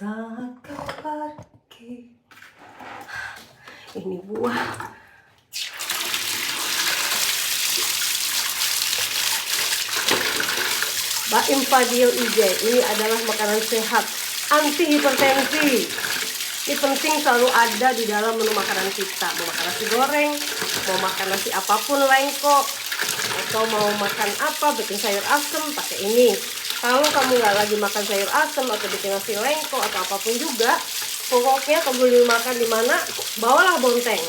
Saat kau pergi, ini buah. Baim Fadil IJ, ini adalah makanan sehat, anti hipertensi. Ini penting selalu ada di dalam menu makanan kita. Mau makan nasi goreng, mau makan nasi apapun, lengko, atau mau makan apa, bikin sayur asem, pakai ini. Kalau kamu nggak lagi makan sayur asem atau bikin nasi lengko atau apapun juga, pokoknya kamu boleh makan di mana, bawalah bonteng.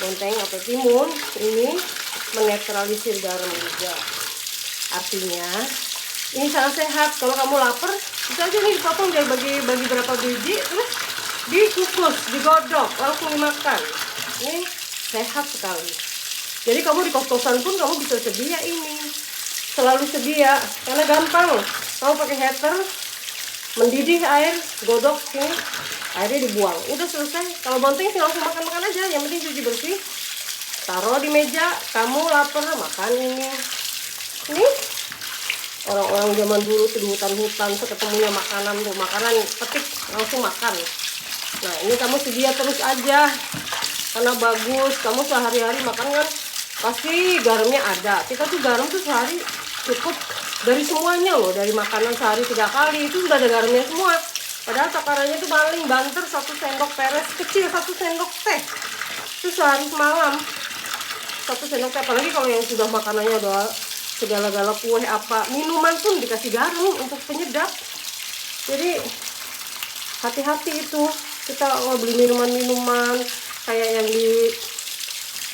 Bonteng atau timun ini menetralisir garam juga. Artinya ini sangat sehat. Kalau kamu lapar, bisa aja nih dipotong jadi bagi berapa biji, terus dikukus, digodok, langsung dimakan. Ini sehat sekali. Jadi kamu di kos-kosan pun kamu bisa sedia ini. Selalu sedia, karena gampang. Kamu pakai heater, mendidih air, godok sini, airnya dibuang. Udah selesai. Kalau bonteng sih langsung makan-makan aja. Yang penting cuci bersih, taruh di meja. Kamu lapar, makan ini. Ini orang-orang zaman dulu tuh di hutan-hutan ketemunya makanan tuh, makanan petik langsung makan. Nah ini kamu sedia terus aja karena bagus. Kamu sehari-hari makan kan pasti garamnya ada. Kita tuh garam tuh sehari cukup dari semuanya loh. Dari makanan sehari 3 kali itu sudah ada garamnya semua. Padahal takarannya tuh paling banter 1 sendok peres kecil, 1 sendok teh itu sehari semalam. 1 sendok teh, apalagi kalau yang sudah makanannya udah segala-gala kue apa, minuman pun dikasih garam untuk penyedap. Jadi hati-hati itu kita beli minuman-minuman kayak yang di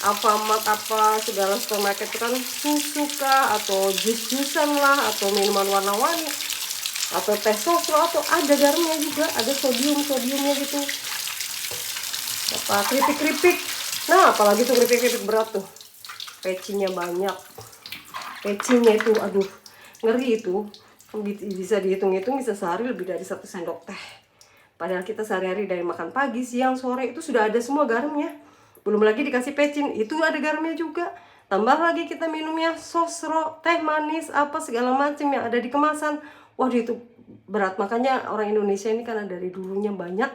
Alfamart apa segala supermarket itu kan susu kah atau jus-jusan lah atau minuman warna-warni atau teh sosro atau ada garamnya juga, ada sodiumnya gitu. Apa keripik-keripik, nah apalagi tuh keripik-keripik berat tuh, pecinya banyak. Pecinya itu aduh ngeri itu, bisa dihitung-hitung bisa sehari lebih dari 1 sendok teh. Padahal kita sehari-hari dari makan pagi, siang, sore itu sudah ada semua garamnya. Belum lagi dikasih pecin, itu ada garamnya juga. Tambah lagi kita minumnya sosro, teh manis, apa segala macam yang ada di kemasan. Waduh itu berat. Makanya orang Indonesia ini karena dari dulunya banyak,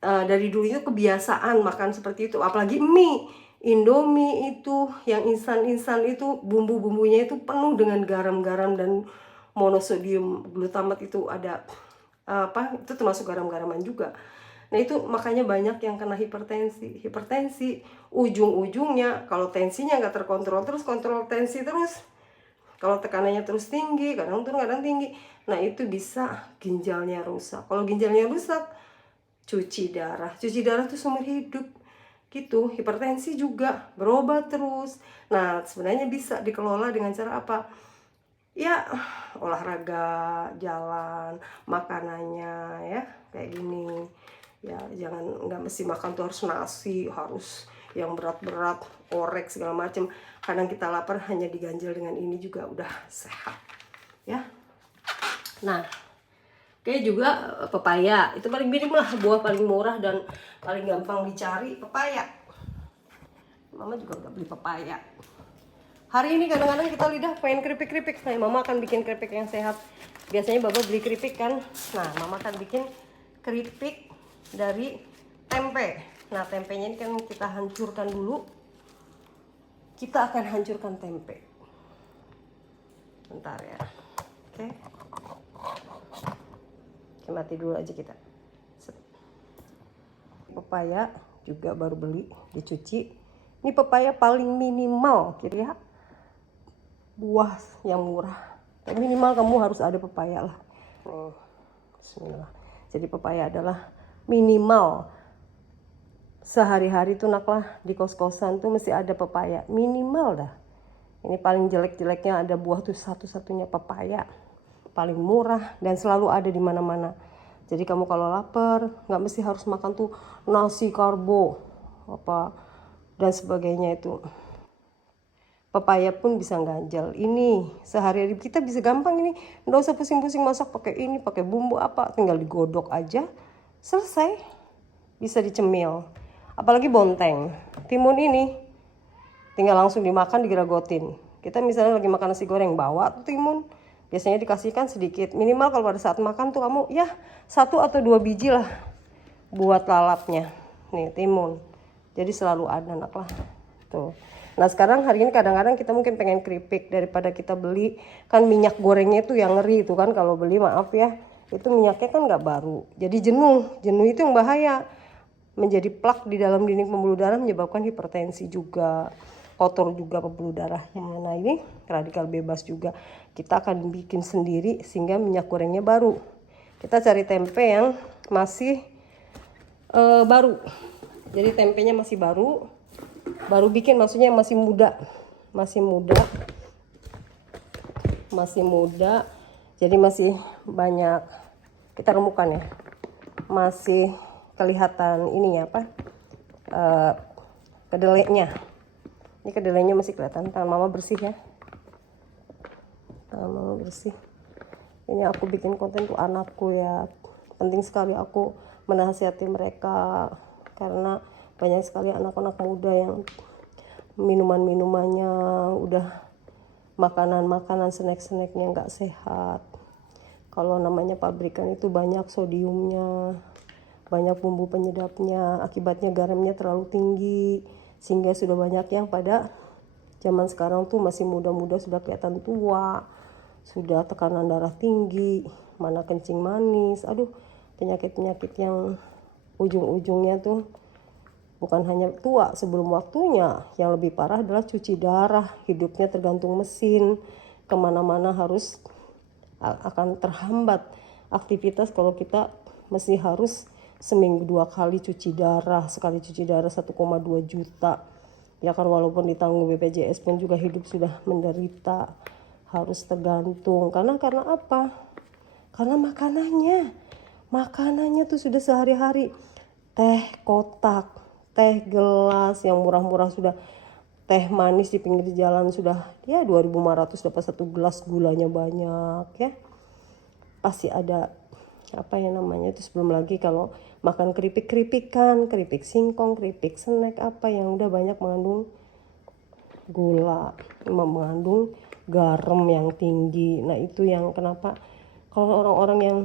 dari dulunya kebiasaan makan seperti itu. Apalagi mie, Indomie itu yang instan-instan itu bumbu-bumbunya itu penuh dengan garam-garam dan monosodium glutamat itu ada apa itu termasuk garam-garaman juga. Nah itu makanya banyak yang kena hipertensi ujung-ujungnya kalau tensinya nggak terkontrol terus, kontrol tensi terus, kalau tekanannya terus tinggi, kadang turun kadang tinggi, nah itu bisa ginjalnya rusak. Kalau ginjalnya rusak, cuci darah tuh seumur hidup gitu. Hipertensi juga berobat terus. Nah sebenarnya bisa dikelola dengan cara apa ya, olahraga, jalan, makanannya ya kayak gini ya. Jangan nggak mesti makan tuh harus nasi, harus yang berat-berat, orek segala macam. Kadang kita lapar hanya diganjel dengan ini juga udah sehat ya. Nah kayak juga pepaya, itu paling minim lah, buah paling murah dan paling gampang dicari, pepaya. Mama juga udah beli pepaya. Hari ini kadang-kadang kita lidah pengen keripik-keripik, nah mama akan bikin keripik yang sehat. Biasanya baba beli keripik kan, nah mama akan bikin keripik dari tempe. Nah tempenya ini kan kita hancurkan dulu. Kita akan hancurkan tempe. Bentar ya, oke. Mati dulu aja kita. Pepaya juga baru beli, dicuci. Ini pepaya paling minimal gitu ya, buah yang murah. Tapi minimal kamu harus ada pepaya lah. Bismillah. Jadi pepaya adalah minimal sehari-hari tuh nak lah, di kos-kosan tuh mesti ada pepaya minimal dah. Ini paling jelek-jeleknya ada buah tuh satu-satunya pepaya. Paling murah dan selalu ada di mana-mana. Jadi kamu kalau lapar nggak mesti harus makan tuh nasi karbo apa dan sebagainya itu. Pepaya pun bisa ganjal. Ini sehari-hari kita bisa gampang ini, nggak usah pusing-pusing masak pakai ini, pakai bumbu apa, tinggal digodok aja, selesai, bisa dicemil. Apalagi bonteng, timun ini tinggal langsung dimakan, digeragotin. Kita misalnya lagi makan nasi goreng, bawa tuh timun, biasanya dikasihkan sedikit, minimal kalau pada saat makan tuh kamu ya 1 atau 2 biji lah buat lalapnya. Nih timun, jadi selalu ada nak lah tuh. Nah sekarang hari ini kadang-kadang kita mungkin pengen keripik, daripada kita beli kan minyak gorengnya itu yang ngeri itu kan kalau beli, maaf ya, itu minyaknya kan nggak baru, jadi jenuh itu yang bahaya, menjadi plak di dalam dinding pembuluh darah, menyebabkan hipertensi juga, kotor juga pembuluh darahnya. Nah ini radikal bebas juga, kita akan bikin sendiri sehingga minyak gorengnya baru. Kita cari tempe yang masih baru, jadi tempenya masih baru bikin, maksudnya masih muda, jadi masih banyak kita remukan ya, masih kelihatan ininya apa, kedelainya. Ini kedelainya masih kelihatan. Tangan mama bersih ya, tangan mama bersih. Ini aku bikin konten tuh anakku ya, penting sekali aku menasihati mereka karena banyak sekali anak-anak muda yang minumannya udah, makanan snack-snacknya nggak sehat. Kalau namanya pabrikan itu banyak sodiumnya, banyak bumbu penyedapnya, akibatnya garamnya terlalu tinggi, sehingga sudah banyak yang pada zaman sekarang tuh masih muda-muda sudah kelihatan tua, sudah tekanan darah tinggi, mana kencing manis, aduh, penyakit-penyakit yang ujung-ujungnya tuh bukan hanya tua sebelum waktunya, yang lebih parah adalah cuci darah, hidupnya tergantung mesin, kemana-mana harus akan terhambat aktivitas kalau kita mesti harus seminggu 2 kali cuci darah, sekali cuci darah 1,2 juta. Ya kan, walaupun ditanggung BPJS pun juga hidup sudah menderita, harus tergantung. Karena apa? Karena makanannya tuh sudah sehari-hari teh kotak, teh gelas yang murah-murah, sudah teh manis di pinggir jalan sudah ya 2.500 dapat 1 gelas, gulanya banyak ya. Pasti ada apa yang namanya itu, sebelum lagi kalau makan keripik-keripikan, keripik singkong, keripik snack apa yang udah banyak mengandung gula, mengandung garam yang tinggi. Nah itu yang kenapa kalau orang-orang yang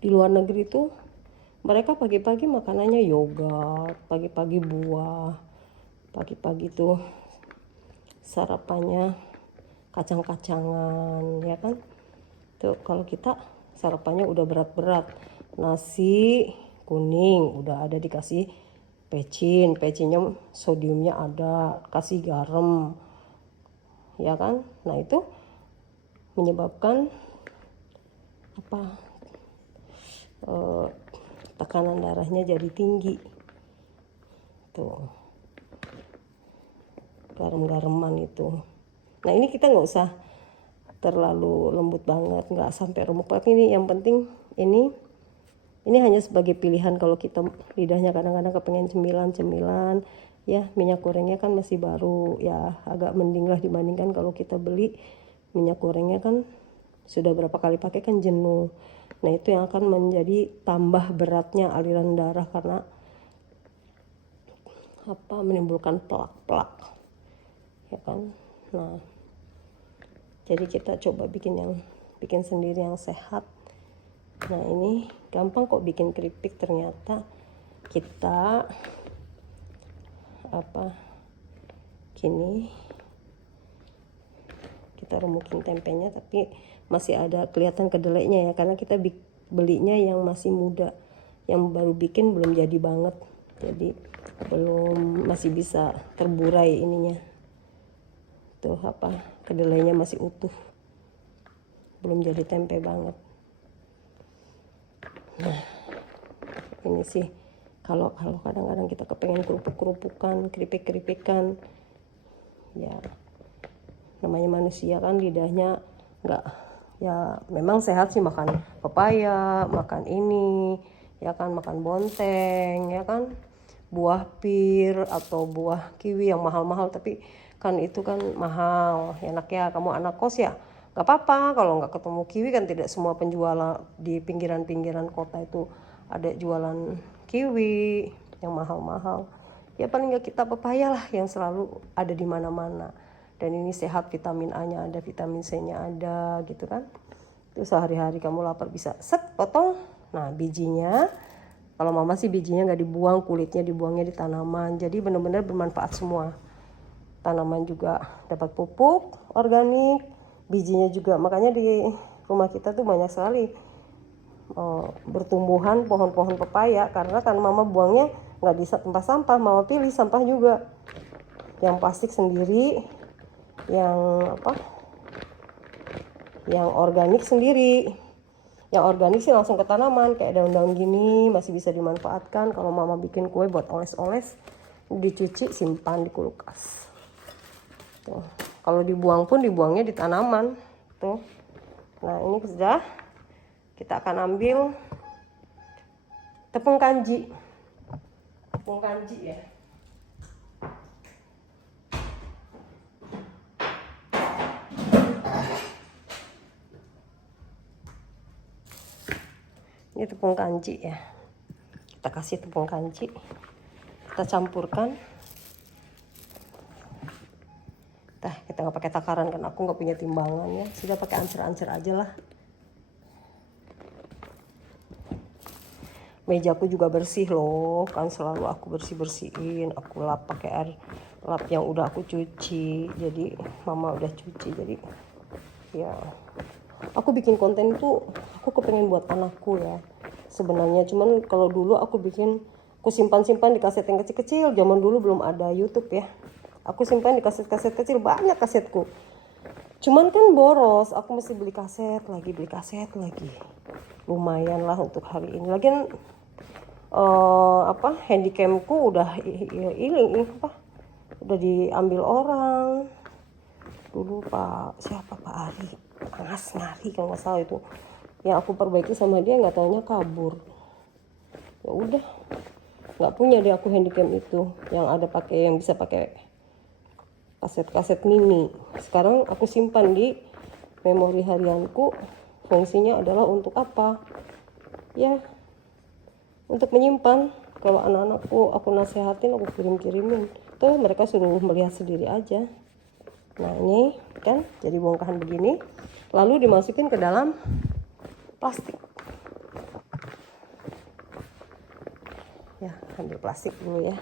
di luar negeri itu mereka pagi-pagi makanannya yogurt, pagi-pagi buah, pagi-pagi tuh sarapannya kacang-kacangan ya kan. Tuh kalau kita sarapannya udah berat-berat, nasi kuning udah ada dikasih pecinnya sodiumnya ada, kasih garam ya kan. Nah itu menyebabkan apa, tekanan darahnya jadi tinggi tuh, garam-garaman itu. Nah ini kita nggak usah terlalu lembut banget, nggak sampai remuk banget. Ini yang penting ini hanya sebagai pilihan kalau kita lidahnya kadang-kadang kepengen cemilan ya. Minyak gorengnya kan masih baru ya, agak mending lah dibandingkan kalau kita beli minyak gorengnya kan sudah berapa kali pakai kan jenuh. Nah itu yang akan menjadi tambah beratnya aliran darah karena apa, menimbulkan plak-plak ya kan. Nah jadi kita coba bikin sendiri yang sehat. Nah ini gampang kok bikin keripik, ternyata kita apa gini, kita remukin tempenya tapi masih ada kelihatan kedelainya ya, karena kita belinya yang masih muda, yang baru bikin belum jadi banget, jadi masih bisa terburai ininya tuh apa, kedelainya masih utuh, belum jadi tempe banget. Nah ini sih kalau kadang-kadang kita kepengen kerupuk-kerupukan, keripik-keripikan ya, namanya manusia kan lidahnya nggak ya, memang sehat sih makan pepaya, makan ini ya kan, makan bonteng ya kan, buah pir atau buah kiwi yang mahal-mahal, tapi kan itu kan mahal. Enaknya kamu anak kos ya nggak apa-apa kalau nggak ketemu kiwi, kan tidak semua penjual di pinggiran-pinggiran kota itu ada jualan kiwi yang mahal-mahal ya. Paling nggak kita pepaya lah yang selalu ada di mana-mana, Dan ini sehat, vitamin A-nya ada, vitamin C-nya ada gitu kan. Itu sehari-hari kamu lapar bisa set potong. Nah bijinya, kalau mama sih bijinya nggak dibuang, kulitnya dibuangnya di tanaman. Jadi benar-benar bermanfaat semua. Tanaman juga dapat pupuk organik, bijinya juga. Makanya di rumah kita tuh banyak sekali bertumbuhan pohon-pohon pepaya, karena kan mama buangnya nggak di tempat sampah, mama pilih sampah juga yang plastik sendiri, yang yang organik sendiri. Yang organik sih langsung ke tanaman, kayak daun-daun gini masih bisa dimanfaatkan. Kalau mama bikin kue buat oles-oles, dicuci simpan di kulkas. Tuh. Kalau dibuang pun dibuangnya di tanaman. Tuh. Nah ini sudah, kita akan ambil tepung kanji. Tepung kanji ya. Ini tepung kanji ya. Kita kasih tepung kanji. Kita campurkan. Kita nggak pakai takaran kan, aku nggak punya timbangan ya. Sudah pakai ancer-ancer aja lah. Mejaku juga bersih loh, kan selalu aku bersih-bersihin. Aku lap pakai air lap yang udah aku cuci. Jadi mama udah cuci. Jadi ya, aku bikin konten itu aku kepengen buat anakku ya sebenarnya. Cuman kalau dulu aku simpan-simpan di kaset yang kecil-kecil. Zaman dulu belum ada YouTube ya. Aku simpan di kaset-kaset kecil, banyak kasetku. Cuman kan boros, aku mesti beli kaset lagi. Lumayan lah untuk hari ini. Lagian handycamku udah udah diambil orang. Dulu Pak Ari Ngari kalau nggak salah itu, yang aku perbaiki sama dia, nggak taunya kabur. Ya udah, nggak punya deh aku handycam itu yang bisa pakai kaset-kaset mini. Sekarang aku simpan di memori harianku. Fungsinya adalah untuk apa ya, untuk menyimpan. Kalau anak-anakku aku nasehatin, aku kirim-kirimin tuh, mereka suruh melihat sendiri aja. Nah ini kan jadi bongkahan begini, lalu dimasukin ke dalam plastik ya. Ambil plastik dulu ya.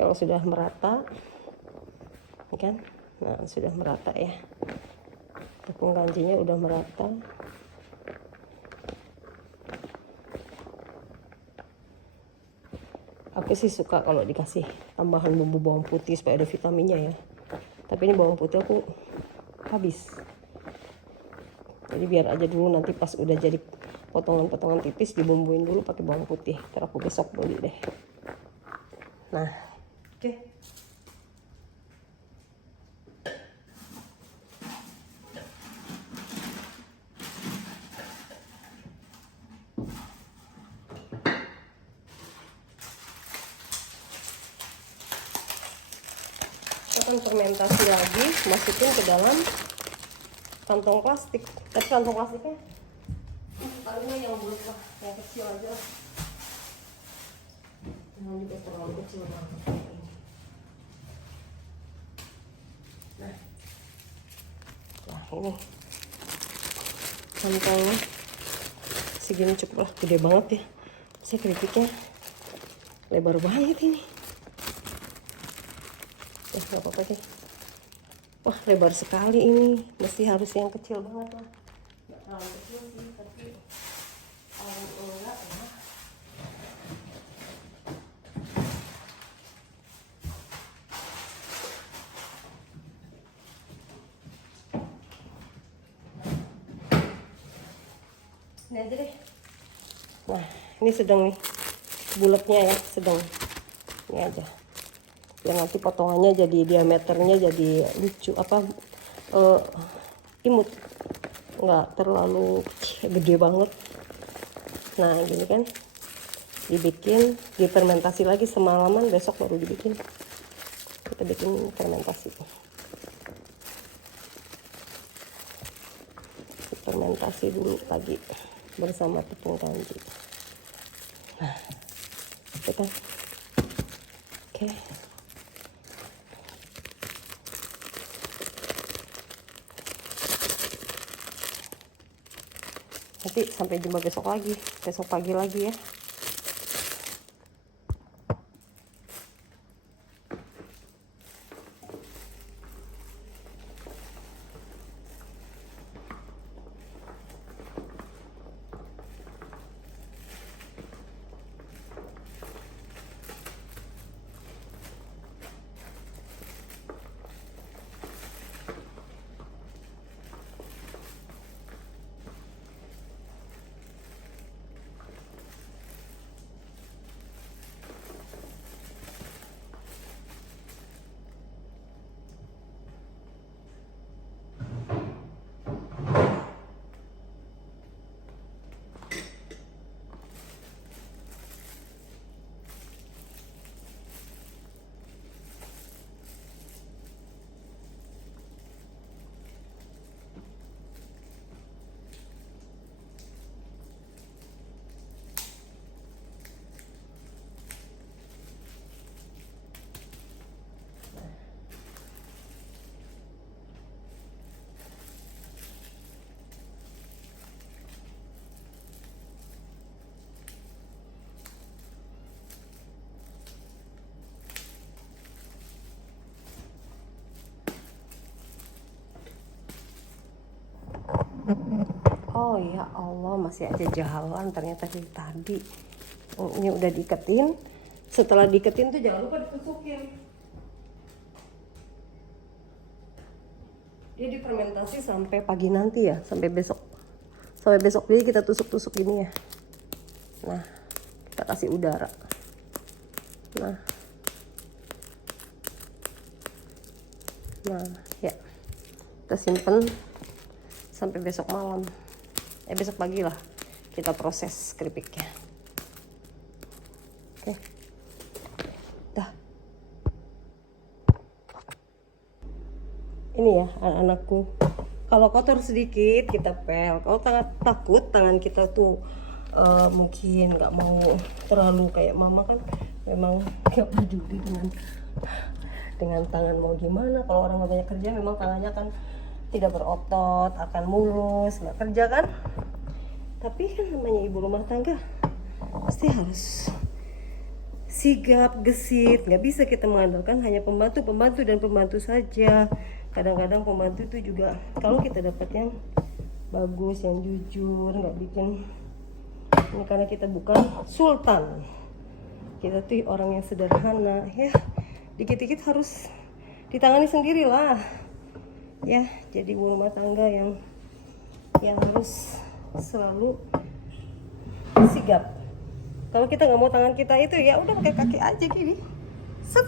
Kalau sudah merata kan, nah sudah merata ya, tepung kanjinya udah merata. Aku sih suka kalau dikasih tambahan bumbu bawang putih supaya ada vitaminnya ya, tapi ini bawang putih aku habis, jadi biar aja dulu, nanti pas udah jadi potongan-potongan tipis dibumbuin dulu pakai bawang putih. Ntar aku besok beli deh. Nah oke. Akan fermentasi lagi, masukin ke dalam kantong plastik. Tapi kantong plastiknya taruhnya yang bulat lah, yang kecil aja. Jangan juga terlalu kecil banget. Nah ini kantongnya segini cukup lah, gede banget ya. Saya kritiknya lebar banget ini. Nggak apa-apa deh. Wah lebar sekali ini, mesti harus yang kecil banget lah. Nggak terlalu kecil sih, tapi enggak ya. Ini aja deh. Nah ini sedang nih, bulatnya ya sedang. Ini aja. Ya nanti potongannya jadi diameternya jadi lucu, imut, nggak terlalu gede banget. Nah gini kan, dibikin difermentasi lagi semalaman, besok baru dibikin. Kita bikin fermentasi dulu pagi bersama tepung kanji. Nah kita oke. Nanti sampai jumpa besok pagi lagi ya. Oh ya Allah, masih aja jalan ternyata dari tadi. Oh, ini udah diiketin. Setelah diiketin tuh jangan lupa ditusukin. Dia difermentasi sampai pagi nanti ya, sampai besok. Sampai besok jadi kita tusuk-tusuk ini ya. Nah, kita kasih udara. Nah, ya, kita simpen sampai besok malam. Besok pagi lah kita proses keripiknya. Oke. Dah. Ini ya anak-anakku. Kalau kotor sedikit kita pel. Kalau takut tangan kita tuh mungkin nggak mau terlalu kayak mama kan, memang nggak peduli dengan tangan mau gimana. Kalau orang nggak banyak kerja memang tangannya kan tidak berotot, akan mulus, nggak kerja kan. Tapi kan namanya ibu rumah tangga pasti harus sigap, gesit. Nggak bisa kita mengandalkan hanya pembantu dan pembantu saja. Kadang-kadang pembantu itu juga kalau kita dapat yang bagus, yang jujur, nggak bikin ini, karena kita bukan sultan, kita tuh orang yang sederhana ya, dikit-dikit harus ditangani sendirilah ya. Jadi ibu rumah tangga yang harus selalu sigap. Kalau kita nggak mau tangan kita itu ya udah pakai kaki aja gini, set,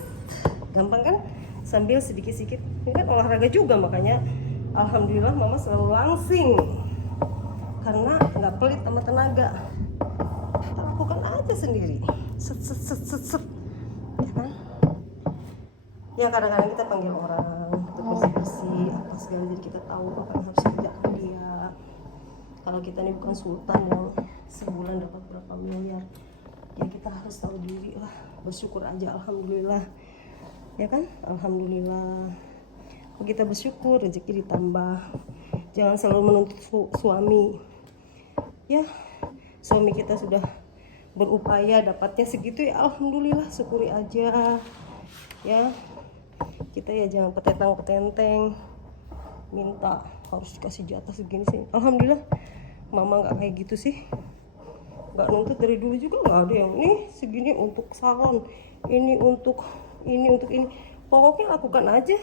gampang kan, sambil sedikit-sedikit. Ini kan olahraga juga, makanya alhamdulillah mama selalu langsing karena nggak pelit sama tenaga. Kita lakukan aja sendiri, set set set set set, ya kan? Ya kadang-kadang kita panggil orang untuk bersih-bersih apa segala, jadi kita tahu apa yang harus kerjakan dia. Kalau kita ini bukan sultan yang sebulan dapat berapa miliar, ya kita harus tahu diri lah, bersyukur aja, alhamdulillah, ya kan, alhamdulillah. Kalau kita bersyukur rezeki ditambah, jangan selalu menuntut suami. Ya, suami kita sudah berupaya dapatnya segitu ya alhamdulillah, syukuri aja. Ya, kita ya jangan petentang-petenteng minta harus dikasih jatah segini sih. Alhamdulillah mama nggak kayak gitu sih, nggak nuntut. Dari dulu juga nggak ada yang nih segini untuk salon, ini untuk ini. Pokoknya lakukan aja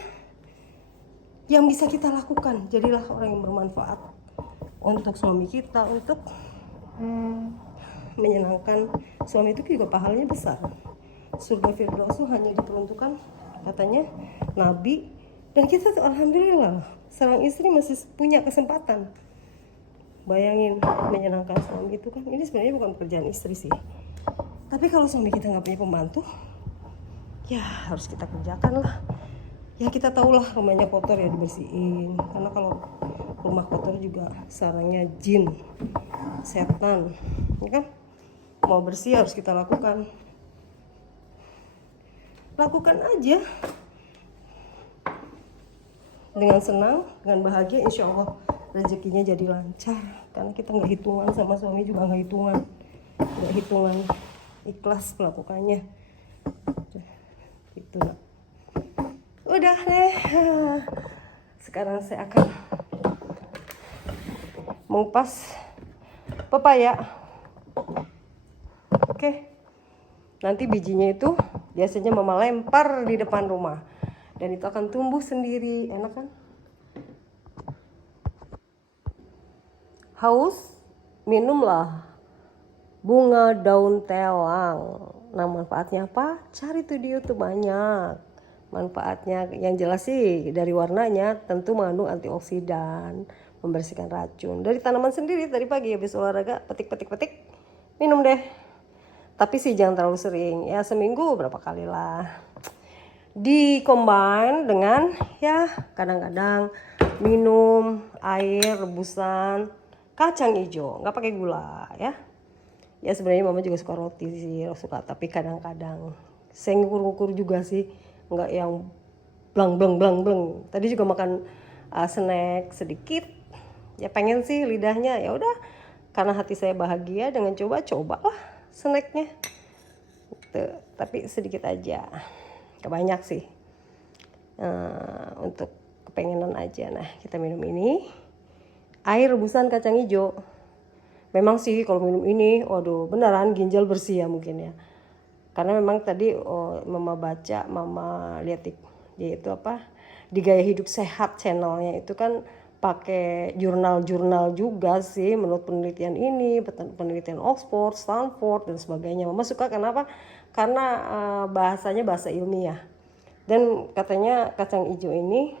yang bisa kita lakukan. Jadilah orang yang bermanfaat untuk suami kita, untuk menyenangkan suami. Itu juga pahalanya besar. Surga Firdaus hanya diperuntukkan katanya Nabi, dan kita tuh alhamdulillah seorang istri masih punya kesempatan. Bayangin menyenangkan suami itu kan, ini sebenarnya bukan pekerjaan istri sih. Tapi kalau suami kita nggak punya pembantu, ya harus kita kerjakan lah. Ya kita tahulah rumahnya kotor ya dibersihin. Karena kalau rumah kotor juga sarangnya jin, setan, ya kan? Mau bersih harus kita lakukan. Lakukan aja dengan senang, dengan bahagia, insya Allah rezekinya jadi lancar, karena kita nggak hitungan, sama suami juga nggak hitungan, ikhlas melakukannya. Itu udah deh. Sekarang saya akan mengupas pepaya. Oke. Nanti bijinya itu biasanya mama lempar di depan rumah, dan itu akan tumbuh sendiri. Enak kan? Haus? Minumlah bunga daun telang. Nah, manfaatnya apa? Cari tuh di YouTube, banyak manfaatnya. Yang jelas sih dari warnanya tentu mengandung antioksidan, membersihkan racun. Dari tanaman sendiri, tadi pagi habis olahraga petik, minum deh. Tapi sih jangan terlalu sering, ya seminggu berapa kali lah. Di-combine dengan ya kadang-kadang minum air rebusan kacang hijau, nggak pakai gula ya. Ya sebenarnya mama juga suka roti sih, suka, tapi kadang-kadang saya ngukur-ngukur juga sih, nggak yang blang. Tadi juga makan snack sedikit, ya pengen sih lidahnya, ya udah, karena hati saya bahagia dengan coba-cobalah snacknya. Gitu. Tapi sedikit aja, gak banyak sih, untuk kepengenan aja. Nah, kita minum ini air rebusan kacang hijau. Memang sih kalau minum ini, waduh, beneran ginjal bersih ya mungkin ya. Karena memang tadi mama lihat dia itu apa, di Gaya Hidup Sehat channelnya itu kan pakai jurnal juga sih menurut penelitian ini, penelitian Oxford, Stanford dan sebagainya. Mama suka kenapa? Karena bahasanya bahasa ilmiah. Dan katanya kacang hijau ini,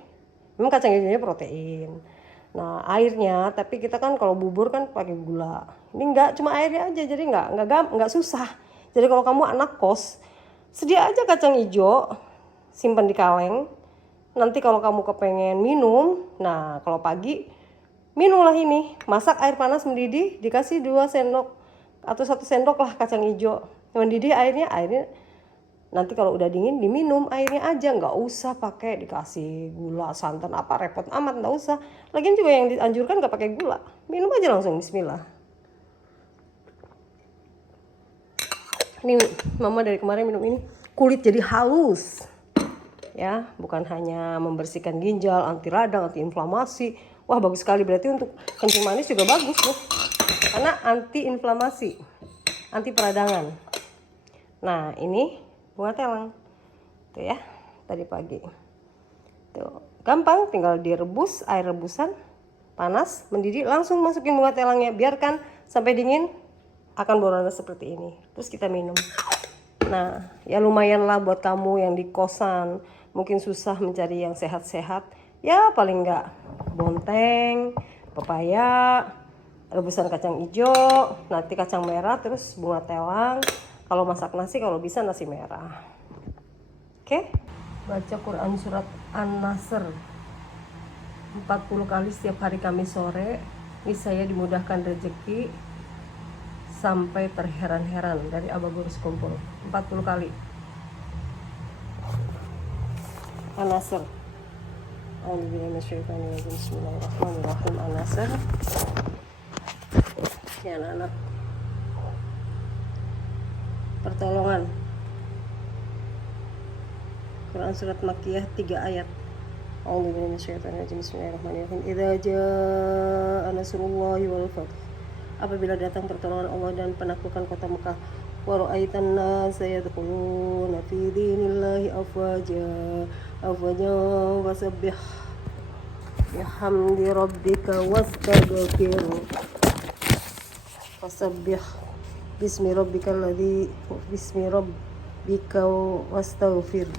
memang kacang hijaunya protein. Nah, airnya, tapi kita kan kalau bubur kan pakai gula. Ini enggak, cuma airnya aja, jadi enggak susah. Jadi kalau kamu anak kos, sedia aja kacang hijau, simpan di kaleng. Nanti kalau kamu kepengen minum, nah kalau pagi minumlah ini, masak air panas mendidih, dikasih 2 sendok atau 1 sendok lah kacang hijau. Mendidih airnya nanti kalau udah dingin diminum airnya aja, nggak usah pakai dikasih gula, santan, apa repot amat, nggak usah. Lagian juga yang dianjurkan nggak pakai gula, minum aja langsung, bismillah. Ini mama dari kemarin minum ini, kulit jadi halus ya, bukan hanya membersihkan ginjal, anti radang, anti inflamasi. Wah, bagus sekali, berarti untuk kencing manis juga bagus tuh, karena anti inflamasi, anti peradangan. Nah, ini bunga telang tuh ya, tadi pagi tuh, gampang, tinggal direbus, air rebusan panas mendidih, langsung masukin bunga telangnya, biarkan sampai dingin, akan berwarna seperti ini, terus kita minum. Nah, ya lumayan lah buat kamu yang di kosan, mungkin susah mencari yang sehat-sehat, ya paling enggak bonteng, pepaya, rebusan kacang hijau, nanti kacang merah, terus bunga telang. Kalau masak nasi, kalau bisa nasi merah. Oke? Baca Quran surat An-Nasr 40 kali setiap hari Kamis sore. Niscaya dimudahkan rezeki sampai terheran-heran dari Aba Gurus Kumpul. 40 kali. An-Nasr. Bismillahirrahmanirrahim. An-Nasr. Ya anak-anak. Pertolongan. Quran surat Makkiyah 3 ayat. A'udzu minasyaitonirrajim. Bismillahirrahmanirrahim. Idza jaa nasrullahi wal fath. Apabila datang pertolongan Allah dan penaklukan kota Mekah, wa ra'aitan nasa yadkhuluna fi dinillahi afwaja wasabbih bihamdi rabbika wastaghfir. Wasabbih bismi rabbika wastaghfir.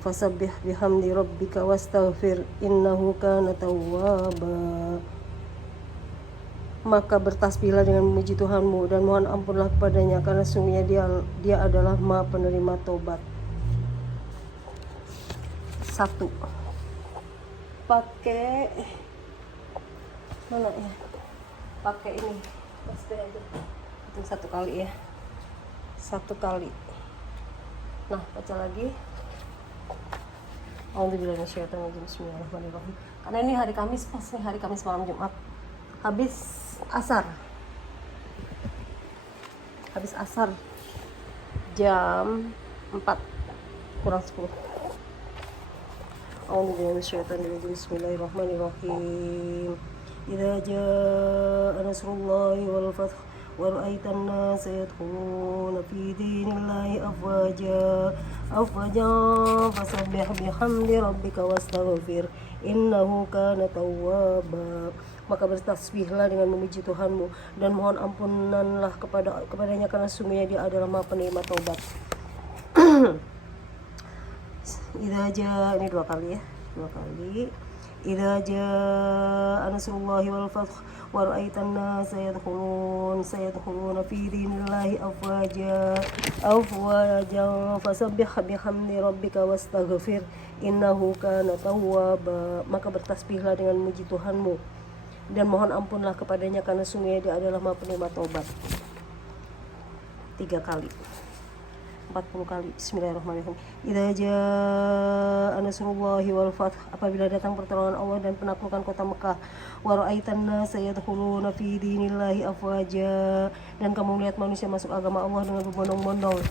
Fasabbih bihamdi rabbika wastaghfir innahu kana tawwaba. Maka bertasbihlah dengan memuji Tuhanmu dan mohon ampunlah kepadanya, karena sungguhnya dia adalah Maha penerima tobat. 1. Pakai mana ya? Pakai ini. Pasti aja. Itu 1 kali ya. 1 kali. Nah, baca lagi. Bismillahirrahmanirrahim. karena ini hari Kamis, pas nih hari Kamis malam Jumat, habis asar jam 4 kurang 10. Bismillahirrahmanirrahim. Idza jaa nasrullahi wal fath wa ra'aitan nasa yadkhuluna fi dinillahi afwaja fasabbih bihamdi rabbika wastaghfir innahu kana tawwaba. Maka bertasbihlah dengan memuji Tuhanmu dan mohon ampunanlah kepadanya karena sungguhnya Dia adalah Maha penerima taubat. Idza jaa, ini dua kali. Idza jaa nasrullahi wal fath wa ra'aitan nasa yadkhuluna fi dinillahi afwaja fasabbih bihamdi rabbika wastaghfir innahu kana tawwaba. Maka bertasbihlah dengan memuji Tuhanmu dan mohon ampunlah kepadanya karena sungguhnya Dia adalah Maha penerima taubat. 3 kali, 40 kali. Bismillahirrahmanirrahim. Idza jaa nasrullahi wal fath, apabila datang pertolongan Allah dan penaklukan kota Mekah, wa ra'aitan nasa yadkhuluna fi dinillahi afwaja, dan kamu melihat manusia masuk agama Allah dengan berbondong-bondong.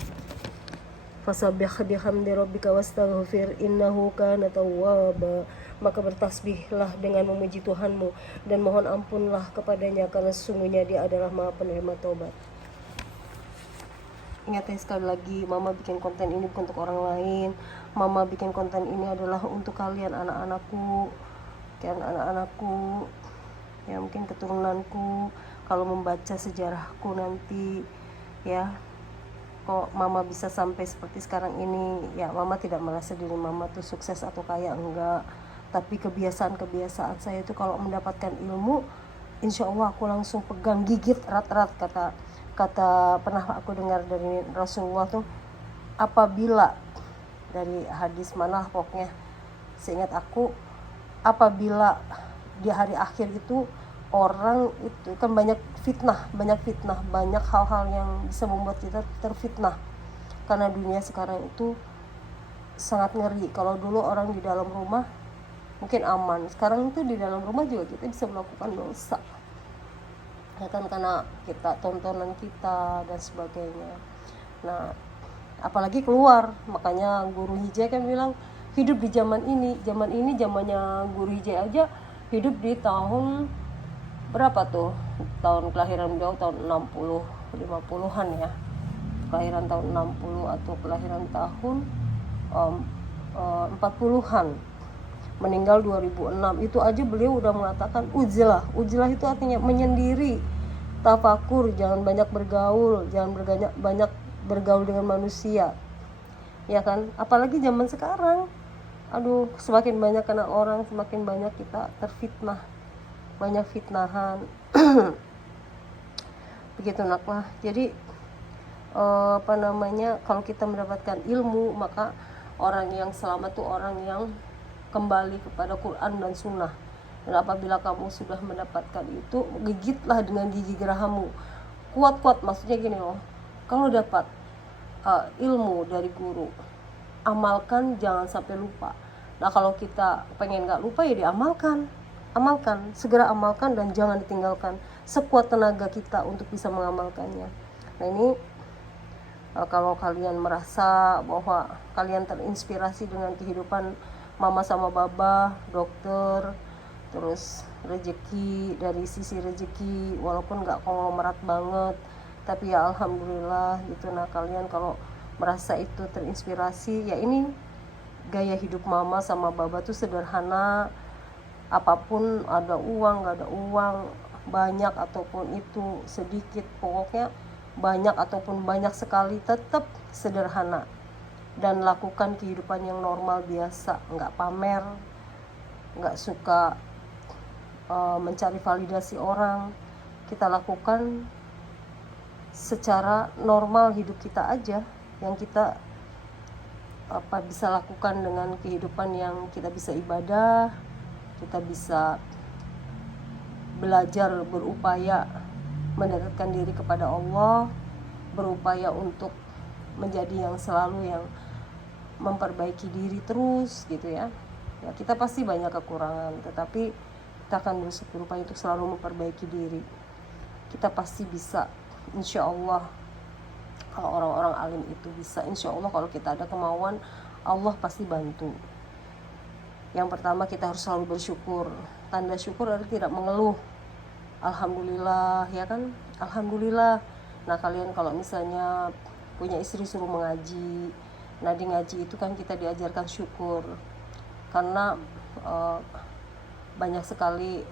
Fasabbih bihamdi rabbika wastaghfir innahu kana tawwaba. Maka bertasbihlah dengan memuji Tuhanmu dan mohon ampunlah kepadanya karena sesungguhnya Dia adalah Maha penerima taubat. Ingat ya, sekali lagi, Mama bikin konten ini bukan untuk orang lain. Mama bikin konten ini adalah untuk kalian, anak-anakku, ya mungkin keturunanku. Kalau membaca sejarahku nanti, ya, kok Mama bisa sampai seperti sekarang ini, ya Mama tidak merasa diri Mama tuh sukses atau kaya, enggak. Tapi kebiasaan saya itu kalau mendapatkan ilmu, insya Allah aku langsung pegang, gigit erat-erat. Kata pernah aku dengar dari Rasulullah tuh, apabila, dari hadis mana pokoknya seingat aku, apabila di hari akhir itu orang itu kan banyak fitnah, banyak hal-hal yang bisa membuat kita terfitnah. Karena dunia sekarang itu sangat ngeri. Kalau dulu orang di dalam rumah mungkin aman, sekarang itu di dalam rumah juga kita bisa melakukan dosa, ya kan, karena kita tontonan kita dan sebagainya. Nah, apalagi keluar. Makanya Guru Hijai kan bilang, hidup di zaman ini zamannya Guru Hijai aja hidup di tahun berapa tuh, tahun kelahiran beliau tahun 60 50-an ya, kelahiran tahun 60 atau kelahiran tahun 40-an, meninggal 2006. Itu aja beliau udah mengatakan uzlah itu artinya menyendiri, tafakur, jangan banyak bergaul, jangan banyak bergaul dengan manusia, ya kan. Apalagi zaman sekarang, aduh, semakin banyak kena orang, semakin banyak kita terfitnah, banyak fitnahan. Begitu naklah. Jadi kalau kita mendapatkan ilmu, maka orang yang selamat tuh orang yang kembali kepada Quran dan Sunnah. Dan apabila kamu sudah mendapatkan itu, gigitlah dengan gigi gerahammu, kuat-kuat. Maksudnya gini loh, kalau dapat ilmu dari guru, amalkan, jangan sampai lupa. Nah, kalau kita pengen gak lupa, ya diamalkan, segera amalkan dan jangan ditinggalkan sekuat tenaga kita untuk bisa mengamalkannya. Nah, ini kalau kalian merasa bahwa kalian terinspirasi dengan kehidupan Mama sama Baba, dokter, terus rezeki, dari sisi rezeki walaupun gak konglomerat banget, tapi ya alhamdulillah gitu. Nah, kalian kalau merasa itu terinspirasi, ya ini gaya hidup Mama sama Baba tuh sederhana. Apapun, ada uang gak ada uang, banyak ataupun itu sedikit, pokoknya banyak ataupun banyak sekali, tetap sederhana dan lakukan kehidupan yang normal biasa, nggak pamer, nggak suka mencari validasi orang. Kita lakukan secara normal hidup kita aja, yang kita bisa lakukan dengan kehidupan yang kita bisa ibadah, kita bisa belajar, berupaya mendekatkan diri kepada Allah, berupaya untuk menjadi yang selalu yang memperbaiki diri terus gitu ya. Ya, kita pasti banyak kekurangan, tetapi kita akan bersyukur untuk selalu memperbaiki diri. Kita pasti bisa, insya Allah. Kalau orang-orang alim itu bisa, insya Allah kalau kita ada kemauan, Allah pasti bantu. Yang pertama, kita harus selalu bersyukur. Tanda syukur adalah tidak mengeluh. Alhamdulillah, ya kan? Alhamdulillah. Nah, kalian kalau misalnya punya istri suruh mengaji, nah di ngaji itu kan kita diajarkan syukur. Karena banyak sekali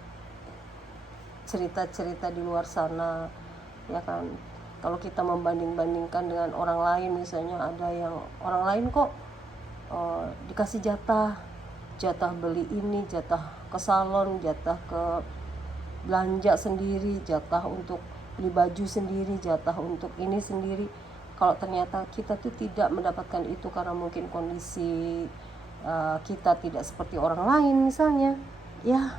cerita-cerita di luar sana, ya kan? Kalau kita membanding-bandingkan dengan orang lain, misalnya ada yang orang lain kok dikasih jatah beli ini, jatah ke salon, jatah ke belanja sendiri, jatah untuk beli baju sendiri, jatah untuk ini sendiri. Kalau ternyata kita tuh tidak mendapatkan itu karena mungkin kondisi kita tidak seperti orang lain misalnya, ya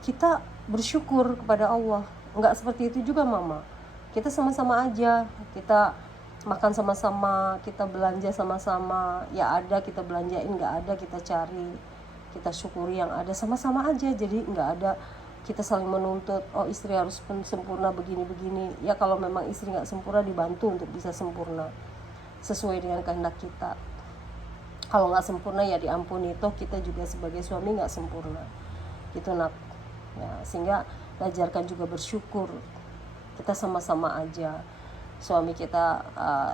kita bersyukur kepada Allah. Enggak seperti itu juga mama, kita sama-sama aja, kita makan sama-sama, kita belanja sama-sama, ya ada kita belanjain, nggak ada kita cari, kita syukuri yang ada sama-sama aja. Jadi nggak ada kita saling menuntut, oh istri harus sempurna begini-begini. Ya kalau memang istri nggak sempurna, dibantu untuk bisa sempurna sesuai dengan kehendak kita. Kalau nggak sempurna ya diampuni, toh kita juga sebagai suami nggak sempurna gitu nak ya. Sehingga belajarkan juga bersyukur, kita sama-sama aja. Suami kita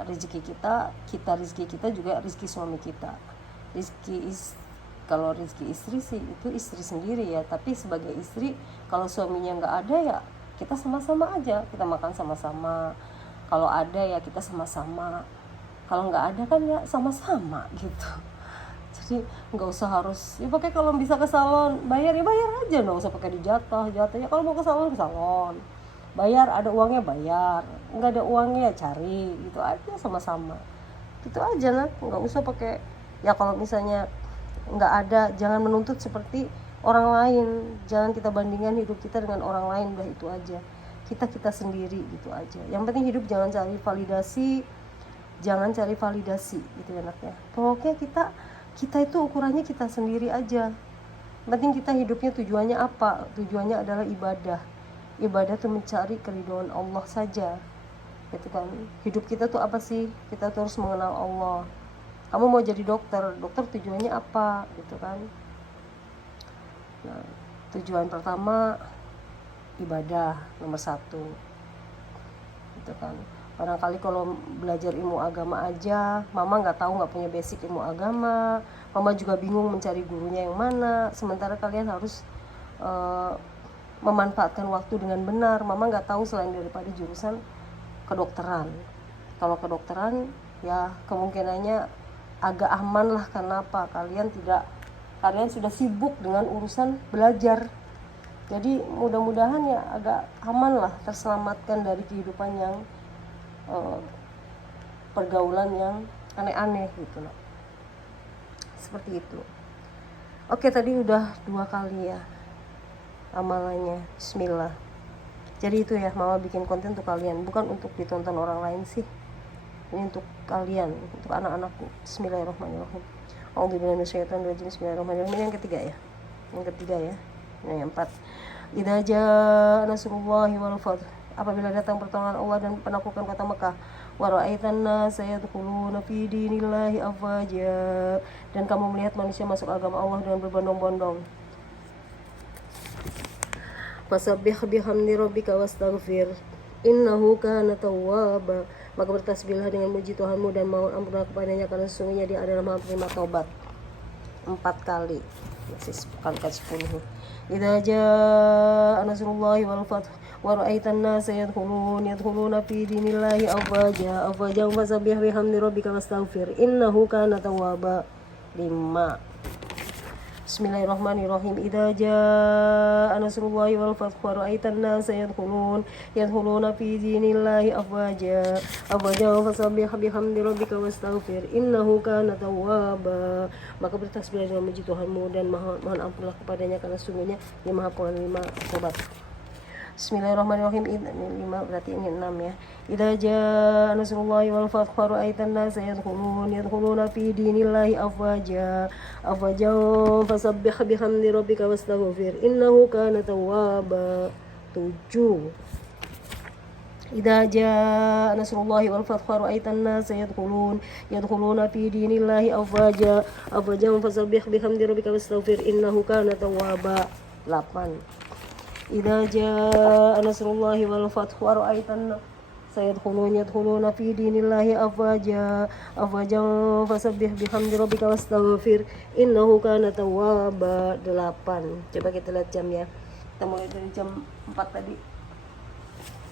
rezeki kita rezeki kita juga rezeki suami kita. Kalau rezeki istri sih itu istri sendiri ya, tapi sebagai istri kalau suaminya nggak ada ya kita sama-sama aja, kita makan sama-sama. Kalau ada ya kita sama-sama, kalau nggak ada kan ya sama-sama gitu. Jadi nggak usah harus ya pakai, kalau bisa ke salon bayar ya bayar aja, nggak usah pakai dijatah ya. Kalau mau ke salon bayar, ada uangnya bayar, nggak ada uangnya ya cari, gitu aja sama-sama, gitu aja lah. Nggak usah pakai ya, kalau misalnya nggak ada jangan menuntut seperti orang lain, jangan kita bandingkan hidup kita dengan orang lain, udah itu aja. Kita sendiri gitu aja. Yang penting hidup jangan cari validasi gitu ya anaknya. Pokoknya kita itu ukurannya kita sendiri aja. Penting kita hidupnya tujuannya apa? Tujuannya adalah ibadah tuh mencari keridhaan Allah saja, gitu kan. Hidup kita tuh apa sih? Kita tuh harus mengenal Allah. Kamu mau jadi dokter tujuannya apa, gitu kan. Nah, tujuan pertama ibadah nomor 1, gitu kan. Barangkali kalau belajar ilmu agama aja, mama nggak tahu, nggak punya basic ilmu agama, mama juga bingung mencari gurunya yang mana. Sementara kalian harus memanfaatkan waktu dengan benar. Mama nggak tahu selain daripada jurusan kedokteran. Kalau kedokteran ya kemungkinannya agak aman lah. Karena apa? Kalian sudah sibuk dengan urusan belajar. Jadi mudah-mudahan ya agak aman lah, terselamatkan dari kehidupan yang pergaulan yang aneh-aneh gitu loh. Seperti itu. Oke, tadi udah 2 kali ya amalannya. Bismillah. Jadi itu ya, mama bikin konten untuk kalian, bukan untuk ditonton orang lain sih. Ini untuk kalian, untuk anak-anakku. Bismillahirrahmanirrahim. A'udzubillahi minasyaitonir rajim. Bismillahirrahmanirrahim. Ini yang ketiga ya. Yang 4. Idza jaa nasrullahi wal fath. Apabila datang pertolongan Allah dan penaklukan kota Mekah, wa ra'aitan nasa yadkhuluna fi dinillahi afwaja, dan kamu melihat manusia masuk agama Allah dengan berbondong-bondong. Fasabbih bihamdi rabbika wastaghfir innahu kana tawwaba. Maka bertasbihlah dengan muji Tuhanmu dan mohon ampunlah kepadanya, karena sesungguhnya Dia adalah Maha penerima taubat. 4 kali. Masih kali 10. Idza jaa nasrullahi wal fath wa ra'aitan nasa yadkhuluna fi dinillahi afwaja fasabbih bihamdi rabbika wastaghfir innahu kana tawwaba. 5. Bismillahirrahmanirrahim. Idza jaa nasrullahi wal fath wa ra'aitan nasa yadkhuluna fi dinillahi afwaja fasabbih bihamdi rabbika wastaghfir innahu kana tawwaba. Maka bertasbihlah dengan muji Tuhanmu dan mohon ampunlah kepadanya, karena sesungguhnya Dia Maha penerima taubat. Bismillahirrahmanirrahim. Ini 5 berarti ini 6 ya. Idza jaa nasrullahi wal fath wa ra'aitan nasa yadkhuluna fi dinillahi afwaja fasabbih bihamdi rabbika wastaghfir innahu kana tawwaba. 7. Idza jaa nasrullahi wal fath wa ra'aitan nasa yadkhuluna fi dinillahi afwaja fasabbih bihamdi rabbika wastaghfir innahu kana tawwaba. 8. Idza jaa nasrullahi wal fath wa ra'aitan yadkhuluna fi dinillahi afwaja fasabbih bihamdi rabbika wastaghfir innahu kana tawwaba. 8. Coba kita lihat jam ya. Kita mulai dari jam 4 tadi.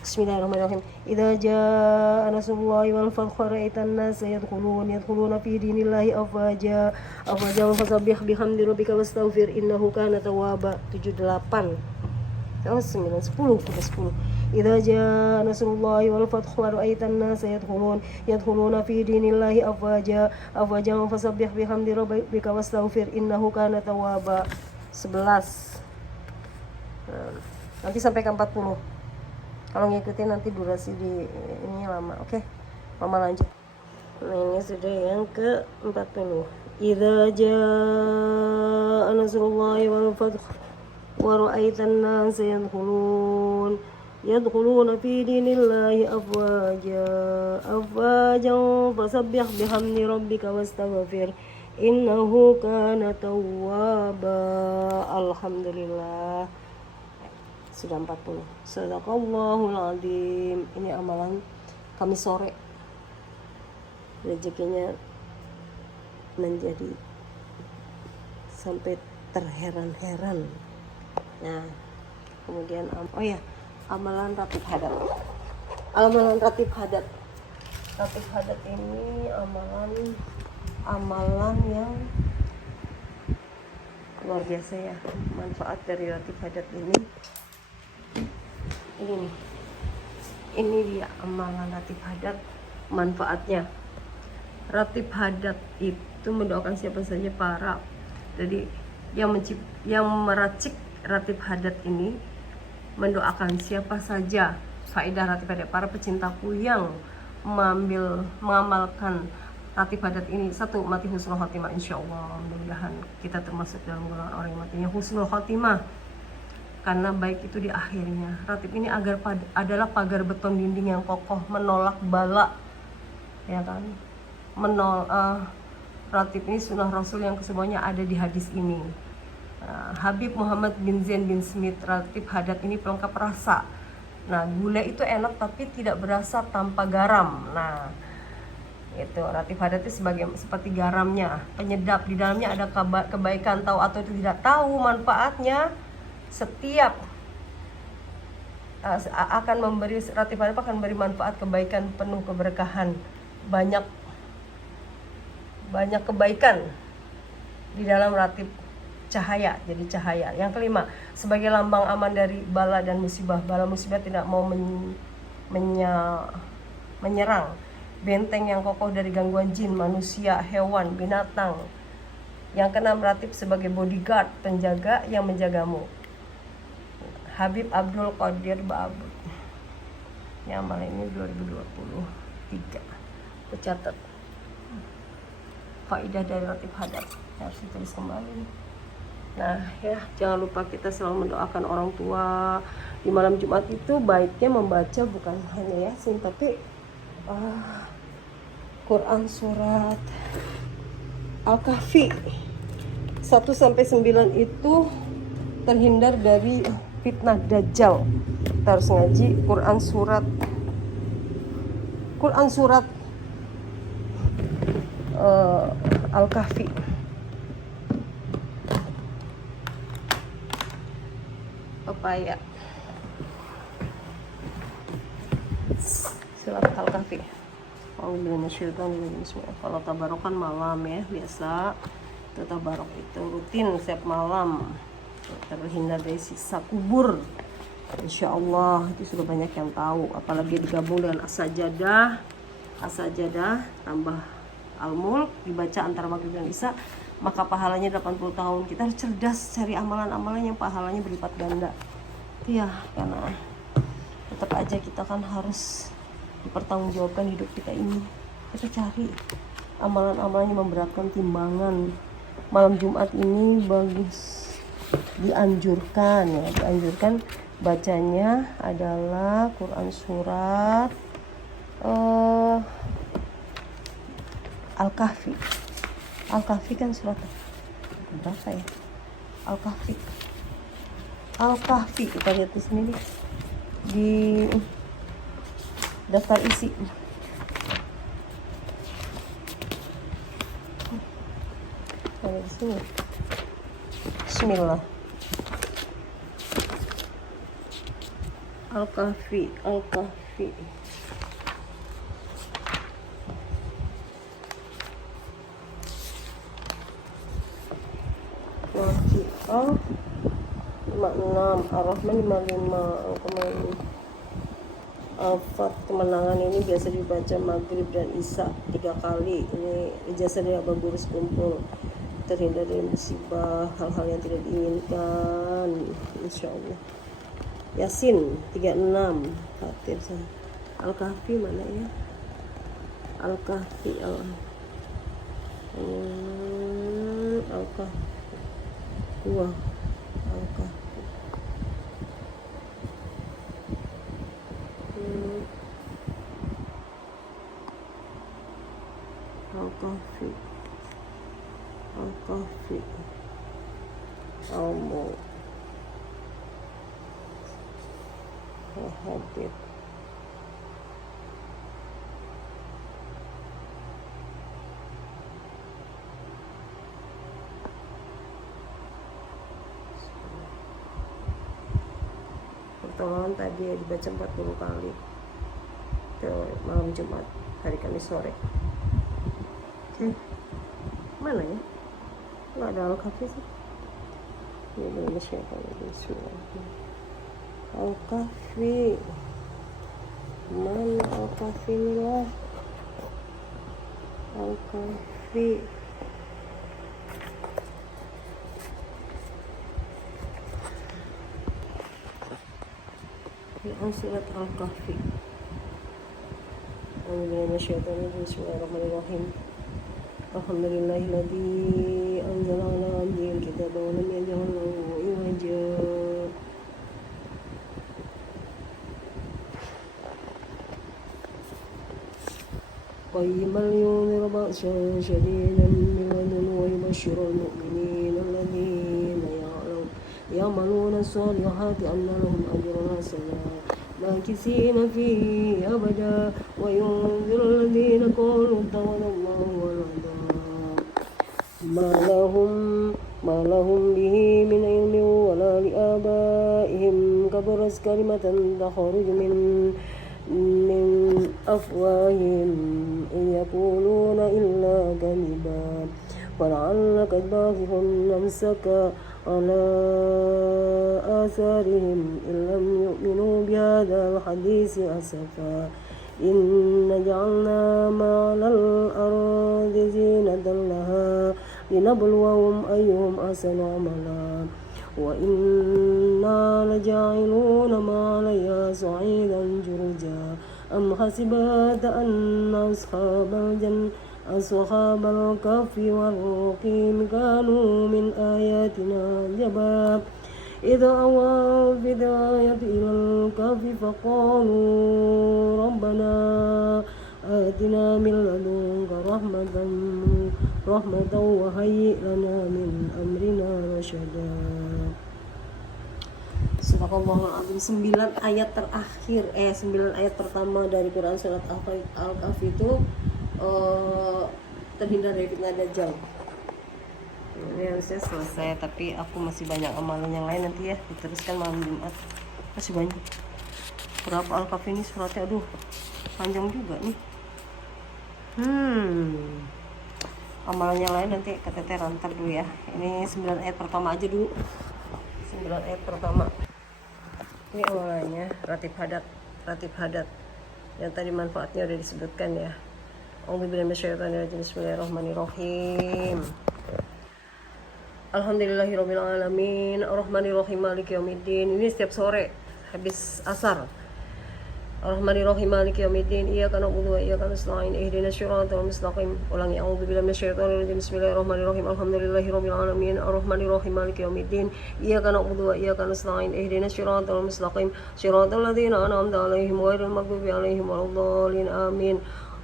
Bismillahirrahmanirrahim. Idza jaa nasrullahi wal fath wa ra'aitan nasa yadkhuluna fi dinillahi afwaja fasabbih bihamdi rabbika wastaghfir innahu kana tawwaba. 7. 8. 9, 10, 10. Idza jaa nasrullahi wal fath wa ra'aitan nasa yadkhuluna fi dinillahi afwaja fasabbih bihamdi rabbika wastaghfir innahu kana tawwaba. 11. Nanti sampai ke 40. Kalau ngikutin nanti durasi di ini lama. Oke. Mama lanjut. Nah, ini sudah yang ke 40. Idza jaa nasrullahi wal fath wa ra'aitan nasa yadkhuluna fi dinillahi afwaja fasabbih bihamdi rabbika wastaghfir innahu kana tawwaba. Alhamdulillah. Sudah 40. Shadaqallahul azim. Ini amalan Kamis sore. Rezekinya menjadi sampai terheran-heran. Nah, kemudian amalan ratib hadat. Amalan ratib hadat. Ratib hadat ini amalan yang luar biasa ya. Manfaat dari ratib hadat ini nih. Ini dia amalan ratib hadat, manfaatnya. Ratib hadat itu mendoakan siapa saja para. Jadi yang meracik ratib hadat ini mendoakan siapa saja. Faedah ratib hadat, para pecintaku yang mengamalkan ratib hadat ini. 1, mati husnul khotimah insyaallah. Mudah-mudahan kita termasuk dalam golongan orang yang matinya husnul khotimah, karena baik itu di akhirnya. Ratib ini adalah pagar beton dinding yang kokoh menolak bala, ya kan. Ratib ini sunnah Rasul yang kesemuanya ada di hadis ini. Habib Muhammad bin Zain bin Smith, ratib hadat ini pelengkap rasa. Nah, gula itu enak tapi tidak berasa tanpa garam. Nah, itu ratib hadat itu seperti garamnya, penyedap. Di dalamnya ada kebaikan, tahu atau tidak tahu manfaatnya. Setiap akan memberi ratib hadat akan memberi manfaat, kebaikan, penuh keberkahan, banyak kebaikan di dalam ratib cahaya, jadi cahaya. Yang kelima, sebagai lambang aman dari bala dan musibah. Bala musibah tidak mau menyerang. Benteng yang kokoh dari gangguan jin, manusia, hewan, binatang. Yang keenam, ratib sebagai bodyguard, penjaga yang menjagamu. Habib Abdul Qadir Ba'abud. Ini amal ini 2023. Tercatat. Faidah dari ratib hadat harus ditulis kembali. Nah ya, jangan lupa kita selalu mendoakan orang tua. Di malam Jumat itu baiknya membaca bukan hanya Yasin, tapi Quran surat Al-Kahfi 1-9 itu terhindar dari fitnah Dajjal. Kita harus ngaji Quran surat Al-Kahfi. Pepaya. Surat Al-Kahfi. Kalau tabarokan malam ya, biasa. Itu tabarok itu rutin setiap malam. Terhindar dari siksa kubur. Insya Allah itu sudah banyak yang tahu. Apalagi digabung dengan as-sajadah tambah al-mulk, dibaca antara maghrib dan isya, maka pahalanya 80 tahun. Kita harus cerdas cari amalan-amalan yang pahalanya berlipat ganda. Iya, karena tetap aja kita kan harus dipertanggungjawabkan hidup kita ini. Kita cari amalan-amalan yang memberatkan timbangan. Malam Jumat ini bagus, dianjurkan bacanya adalah Quran surat Al-Kahfi. Al-Kahfi kan surat berapa ya? Al-Kahfi kita lihat di sini di daftar isi. Ada di sini. Bismillah. Al-Kahfi. Waqi'ah 56, Ar-Rahman 55, Al-Qamar. Al-Fat kemenangan ini biasa dibaca Maghrib dan Isya 3 kali. Ini ijazah dari Abah Guru Sekumpul. Terhindar dari musibah, hal-hal yang tidak diinginkan, insyaallah. Yasin 36, Fatir. Al-Kahfi mana ya? Al-Kahfi Al-Kahfi 2, Al-Kahfi. Al-Kahfi Al-Maut Al-Hadid. Pertolongan tadi ya dibaca 40 kali ke malam Jumat, hari Kamis sore. Mana ya? Nggak ada Al-Kahfi sih. Al-Kahfi mana? Al-Kahfi lah. Al-Kahfi surat Al-Kahfi. Bismillahirrahmanirrahim. Alhamdulillahilladzi anzala ala abdihil kitaba wa lam yaj'al lahu iwaja. Qayyiman liyunzira ba'san shadidan min ladunhu wa yubashshiral mu'minina alladhina ya'maluna as-salihati anna lahum ajran hasanan ماكثين فيه أبدا وينذر الذين قالوا اتخذ الله ولدا ما لهم به من علم ولا لآبائهم كبرت كلمة تخرج من أفواههم إن يقولون إلا كذبا فلعلك باخع نفسك على آثارهم إن لم يؤمنوا بهذا الحديث أسفا إن جعلنا ما على الأرض زينة لها لنبلوهم أيهم أحسن عملا وإنا لجاعلون ما عليها صعيدا جرزا أم حسبت أن أصحاب الكهف والرقيم كانوا من آياتنا عجبا إذا أووا البداية إلى الكهف فقالوا ربنا آتنا من لدنك رحمة وهيئ لنا من أمرنا رشدا. Subhanallahul azim. 9 ayat terakhir 9 ayat pertama dari Quran surat Al-Kahfi itu terhindar dari fitnah Dajjal. Ini harusnya selesai, tapi aku masih banyak amalan yang lain nanti ya, diteruskan malam Jumat. Masih banyak. Berapa Al-Kahfi ini suratnya? Aduh, panjang juga nih. Amalan yang lain nanti KTT rantar dulu ya. Ini 9 ayat pertama aja dulu. 9 ayat pertama. Ini amalannya ratib hadat. Yang tadi manfaatnya udah disebutkan ya. Bismillahirrahmanirrahim. Alhamdulillahirabbil alamin, arrahmanirrahim, maliki yaumiddin. Ini setiap sore habis asar. Ar-Rahmanir-Rahim Maliki Yaumiddin. Iyyaka na'budu wa iyyaka nasta'in. Ihdinas siratal mustaqim. Ulangi, a'udzubillahi minasyaitonir rajim. Bismillahirrahmanirrahim. Alhamdulillahirabbil alamin. Ar-Rahmanir-Rahim Maliki Yaumiddin. Iyyaka na'budu wa iyyaka nasta'in. Ihdinas siratal mustaqim. Siratal ladzina an'amta 'alaihim ghairil maghdubi 'alaihim waladdallin. Amin.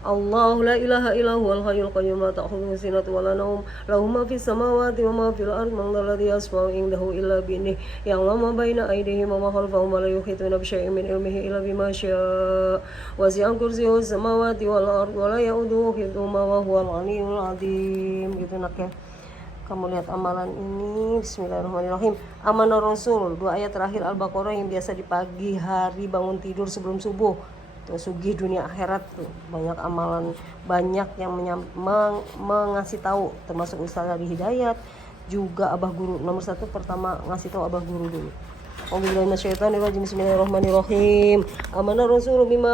الله لا إله إلا هو الحي القيوم لا تأخذه سنة ولا نوم له ما في السماوات وما في الأرض من ذا الذي يشفع عنده إلا بإذنه يعلم ما بين أيديهم وما خلفهم ولا يحيطون بشيء من علمه إلا بما شاء وسع كرسيه السماوات والأرض ولا يؤوده حفظهما وهو العلي العظيم. Gitu nak ya. Kamu lihat amalan ini. Bismillahirrahmanirrahim. Amanah Rasul, 2 ayat terakhir Al-Baqarah yang biasa di pagi hari bangun tidur sebelum subuh. Sugih dunia akhirat tuh, banyak amalan, banyak yang mengasih tahu, termasuk Ustaz Ali Hidayat, juga Abah Guru. Nomor 1 pertama ngasih tahu Abah Guru dulu. Bismillahirrahmanirrahim. Amana Rasul bima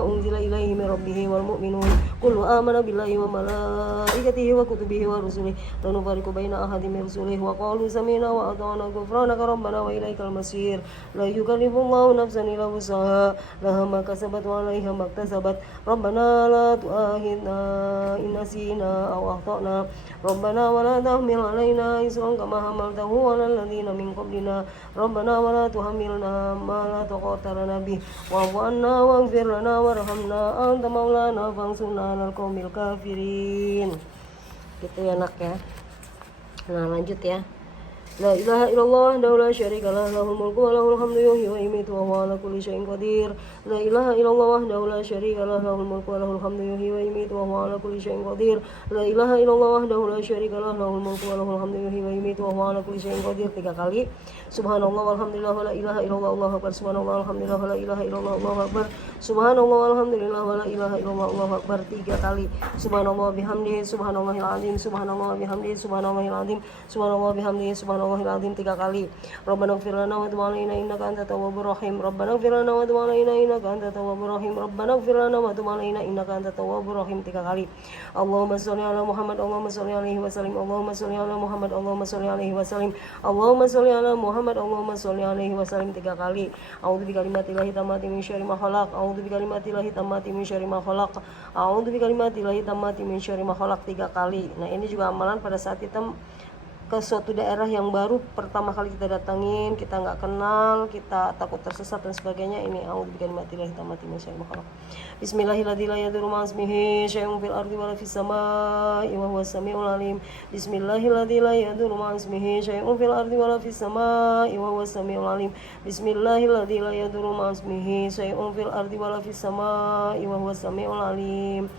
unzila ilaihi min rabbih wal mu'minun kullu amana billahi wa malaikatihi wa kutubihi wa rusulihi la nufarriqu baina ahadin min rusulihi wa qalu sami'na wa ata'na ghufranaka rabbana wa ilaikal masir. La yukallifullahu nafsan illa wus'aha laha ma kasabat wa 'alaiha ma iktasabat. Rabbana la tu'akhidna in nasina aw akhtana. Rabbana wa la tahmil 'alaina isran kama hamaltahu 'alal ladzina min qablina. Rabbana wa la tuhammilna ma la taqata lana bih wa'fu 'anna waghfir lana warhamna anta maulana fansurna 'alal qaumil kafirin. Gitu ya nak ya. Nah lanjut ya. La ilaha illallah wahdahu la syarika lah lahul mulku wa lahul hamdu yuhyi wa yumiitu wa huwa 'ala kulli syai'in qadir. La ilaha illallah wahdahu la syarika lah lahul mulku wa lahul hamdu yuhyi wa yumiitu wa huwa 'ala kulli syai'in qadir. La ilaha illallah wahdahu la syarika lah lahul mulku wa lahul hamdu yuhyi wa yumiitu wa huwa 'ala kulli syai'in qadir. 3 kali. Subhanallah walhamdulillah wa la ilaha illallah Allahu akbar. Subhanallah walhamdulillah wa la ilaha illallah Allahu akbar. Subhanallah walhamdulillah wa la ilaha illallah Allahu akbar. 3 kali. Subhanallah bihamdihi subhanallahil azim. Subhanallah bihamdihi subhanallahil azim. Subhanallah bihamdihi subhanallahil azim. 3 kali. Rabbana ighfir lana wa tub 'alaina innaka antat tawwabur rahim. Rabbana ighfir lana wa tub 'alaina innaka antat tawwabur rahim. Rabbana ighfir lana wa tub 'alaina innaka antat tawwabur rahim. 3 kali. Allahumma shalli ala Muhammad. Allahumma shalli alaihi wasallim. Allahumma shalli ala Muhammad. Allahumma shalli alaihi wasallim. Allahumma shalli ala Muhammad. Allahumma shalli alaihi wasallim. 3 kali. A'udzu bikalimatillahi tammati min syarri ma khalaq. A'udzu bikalimatillahi tammati min syarri ma khalaq. A'udzu bikalimatillahi tammati min syarri ma khalaq. 3 kali. Nah, ini juga amalan pada saat kita ke suatu daerah yang baru pertama kali kita datangin, kita nggak kenal, kita takut tersesat dan sebagainya. Ini a'udzu bikalimatillahi tammati min syarri ma khalaq. Bismillahirrahmanirrahim. La yadurru ma'a ismihi syai'un fil ardi wa la fis samaa'i wa huwas samiul alim. Bismillahirrahmanirrahim. La yadurru ma'a ismihi syai'un fil ardi wa la fis samaa'i wa huwas samiul alim. Bismillahirrahmanirrahim. La yadurru ma'a ismihi syai'un fil ardi wa la fis samaa'i wa huwas samiul alim.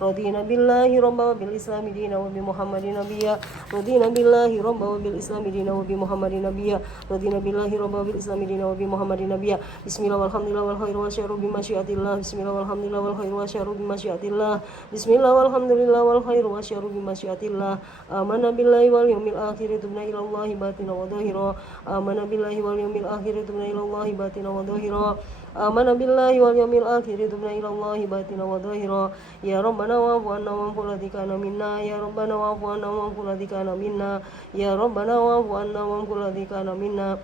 Radina billahi rabba wa bil islami dina wa bi Muhammadin nabiyya. Radina billahi rabba wa bil islami dina wa bi Muhammadin nabiyya. Radina billahi rabba wa bil islami dina wa bi Muhammadin nabiyya. Bismillah walhamdulillah wal khairu wa syarru bi masyiatillah. Bismillah walhamdulillah wal khairu wa syarru bi masyiatillah. Bismillah walhamdulillah wal khairu wa syarru bi masyiatillah. Amanna billahi wal yawmil akhir tubna ila Allahi batina wa dhahira. Amanna billahi wal yawmil akhir tubna ila Allahi batina wa dhahira. Amana billahi wal yawmil akhir tubna ila Allahi batina wa dhahira. Ya Rabbana wa'fu 'anna wa'fu ladhikana minna. Ya Rabbana wa'fu 'anna wa'fu ladhikana minna. Ya Rabbana wa'fu 'anna wa'fu ladhikana minna.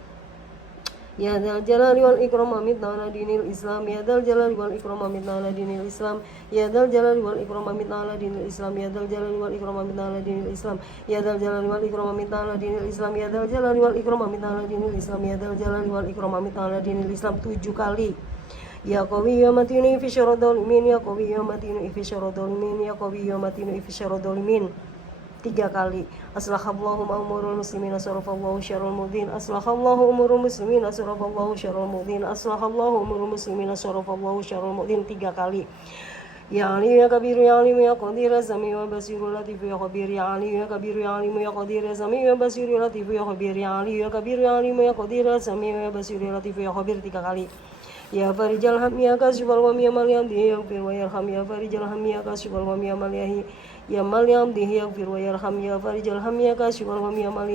Ya dzal jalali wal ikram amitna ala dinil Islam. Ya dzal jalali wal ikram amitna ala dinil Islam. Ya dzal jalali wal ikram amitna ala dinil Islam. Ya dzal jalali wal ikram amitna ala dinil Islam. Ya dzal jalali wal ikram amitna ala dinil Islam. Ya dzal jalali wal ikram amitna ala dinil Islam. Ya dzal jalali wal ikram amitna ala dinil Islam. 7 kali. Ya qawi ya matinu fi syarril min. Ya qawi ya matinu fi syarril min. Ya qawi ya matinu fi syarril min. 3 kali. Aslahallahu umurul muslimin asrafallahu syarrul mudin. Aslahallahu umurul muslimin asrafallahu syarrul mudin. Aslahallahu umurul muslimin asrafallahu syarrul mudin. 3 kali. Ya Ali ya Kabir ya Alim ya Qadir ya Sami ya Basir ya Latif ya Khabir ya Ali ya Kabir ya Alim ya Qadir ya Sami ya Basir ya Latif ya Khabir ya Ali ya Kabir ya Alim ya Qadir ya Sami ya Basir ya Latif ya Khabir. 3 kali. Ya farijal ham ya kasifal wam ya mal yamdihi yaghfir wa yarham. Ya farijal ham ya kasifal wam ya mal yahi ya mal yamdihi yaghfir wa yarham. Ya farijal ham ya kasifal wam ya mal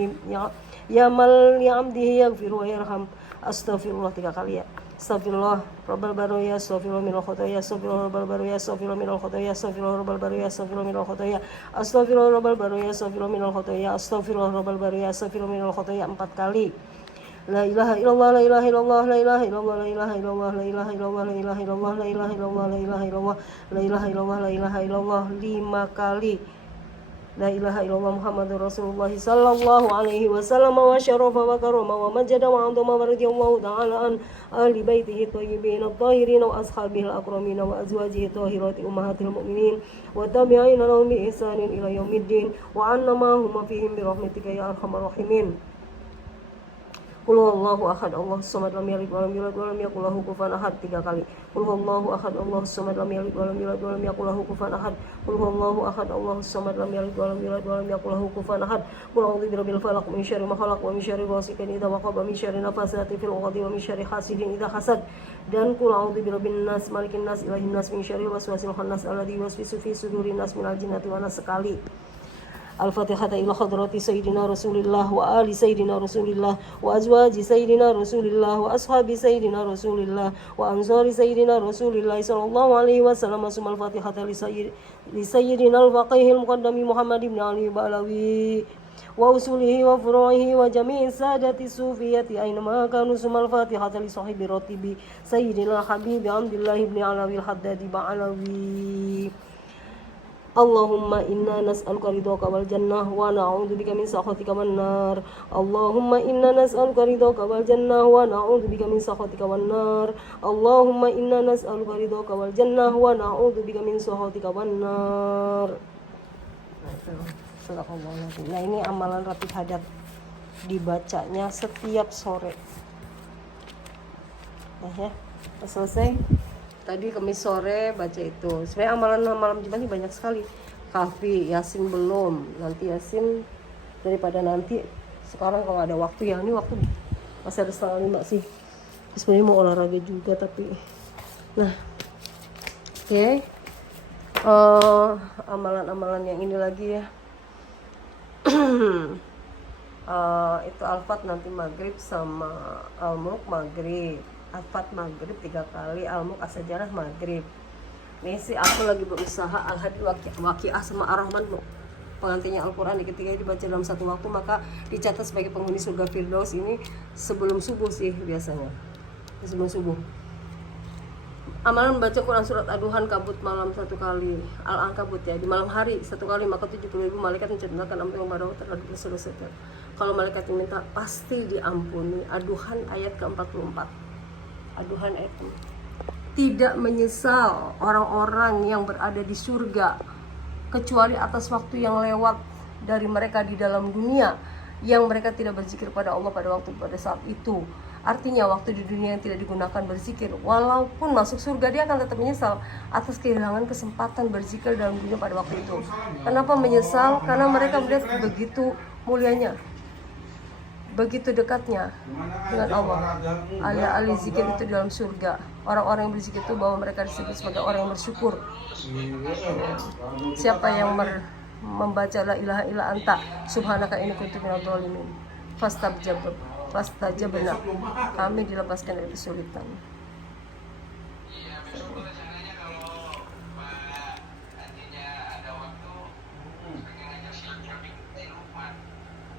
ya mal yamdihi yaghfir wa yarham. Astagfirullah 3 kali ya. Astagfirullah rabbal baraya astagfirullah minal khotoya. Astagfirullah rabbal baraya astagfirullah minal khotoya. Astagfirullah rabbal baraya astagfirullah minal khotoya. Astagfirullah rabbal baraya astagfirullah minal khotoya. Astagfirullah rabbal baraya astagfirullah minal khotoya. 4 kali. La ilaha illallah, la ilaha illallah, la ilaha illallah, la ilaha illallah, la ilaha illallah, la ilaha illallah, la ilaha illallah, la ilaha illallah, la ilaha illallah, la ilaha illallah 5 kali. La ilaha illallah Muhammadur Rasulullah sallallahu alaihi wasallam wa syarafa wa karama wa majada wa azama wa radiyallahu ta'ala an ahli baitihi thayyibin at-tahirin wa ashabihi al-akramin wa azwajihi tahirati ummahatil mu'minin wa tabi'ina lahum bi ihsanin ila yaumiddin wa anna ma hum fihim bi rahmatika ya arhamar rahimin. Qul huwallahu ahad, Allahus samad, lam yalid walam yulad walam yakul lahu kufuwan ahad 3 kali. Qul huwallahu ahad, Allahus samad, lam yalid walam yulad walam yakul lahu kufuwan ahad. Qul huwallahu ahad, Allahus samad, lam yalid walam yulad walam yakul lahu kufuwan ahad. Qul a'udzu birabbil falaq min syarri ma khalaq wa min syarri ghasiqin idza waqab wa min syarri nafasati fil 'uqad wa min syarri hasidin idza hasad. Dan qul a'udzu birabbin nas malikin nas ilahin nas min syarri waswasil khannas alladzi yuwaswisu fi sudurin nas minal jinnati wan nas sekali. Al-Fatihah ila hadrati Sayyidina Rasulillah wa ali Sayyidina Rasulillah wa azwaji Sayyidina Rasulillah wa ashabi Sayyidina Rasulillah wa ansari Sayyidina Rasulillah sallallahu alaihi wasallam. Sumal Fatihah li Sayyidina al-Faqihil Muqaddami Muhammad ibn Ali Balawi wa usulihi wa furu'ihi wa jami'i sadati sufiyati aynama kanu. Sumal Fatihah li sahibi ratibi Sayyidina Habib Abdullah ibn Alawi al-Haddadi Ba'alawi. Allahumma inna nas'aluka ridhaka wal jannah wa na'udzubika min sakhatika wan nar. Allahumma inna nas'aluka ridhaka wal jannah wa na'udzubika min sakhatika wan nar. Allahumma inna nas'aluka ridhaka wal jannah wa na'udzubika min sakhatika wan nar. Nah, ini amalan Rapi Hadat dibacanya setiap sore. Nah ya, selesai. Tadi Kamis sore baca itu. Sebenarnya amalan malam Jumat ini banyak sekali. Kahfi, Yasin belum. Nanti Yasin daripada nanti. Sekarang kalau ada waktu ya, ini waktu masih ada 4:30 sih. Sebenarnya mau olahraga juga tapi. Nah, oke. Amalan-amalan yang ini lagi ya. Itu Al-Fat nanti maghrib sama Al-Mulk maghrib. Al-Fat maghrib 3 kali, Al-Mulk As-Sajarah maghrib. Nih sih aku lagi berusaha Al-Hadid Waqiah sama Ar-Rahman pengantinnya Al-Quran di ketiga dibaca dalam satu waktu, maka dicatat sebagai penghuni surga Firdaus. Ini sebelum subuh sih biasanya, sebelum subuh. Amalan membaca Quran surat Ad-Duhan kabut malam 1 kali, Al-Ankabut ya, di malam hari 1 kali, maka 70.000 malaikat mencatatkan amal yang baru terhadap selesai. Kalau malaikat yang minta pasti diampuni. Ad-Duhan ayat ke-44. Aduhan ayat tidak menyesal orang-orang yang berada di surga kecuali atas waktu yang lewat dari mereka di dalam dunia yang mereka tidak berzikir pada Allah pada saat itu. Artinya waktu di dunia yang tidak digunakan berzikir, walaupun masuk surga dia akan tetap menyesal atas kehilangan kesempatan berzikir dalam dunia pada waktu itu. Kenapa menyesal? Karena mereka melihat begitu mulianya, begitu dekatnya dengan Allah. Ahli zikir itu dalam surga. Orang-orang yang berzikir itu bahwa mereka disebut sebagai orang yang bersyukur. Siapa yang membaca la ilaha illa anta subhanaka inni kuntu minadz dzalimin fastajabna, kami dilepaskan dari kesulitan.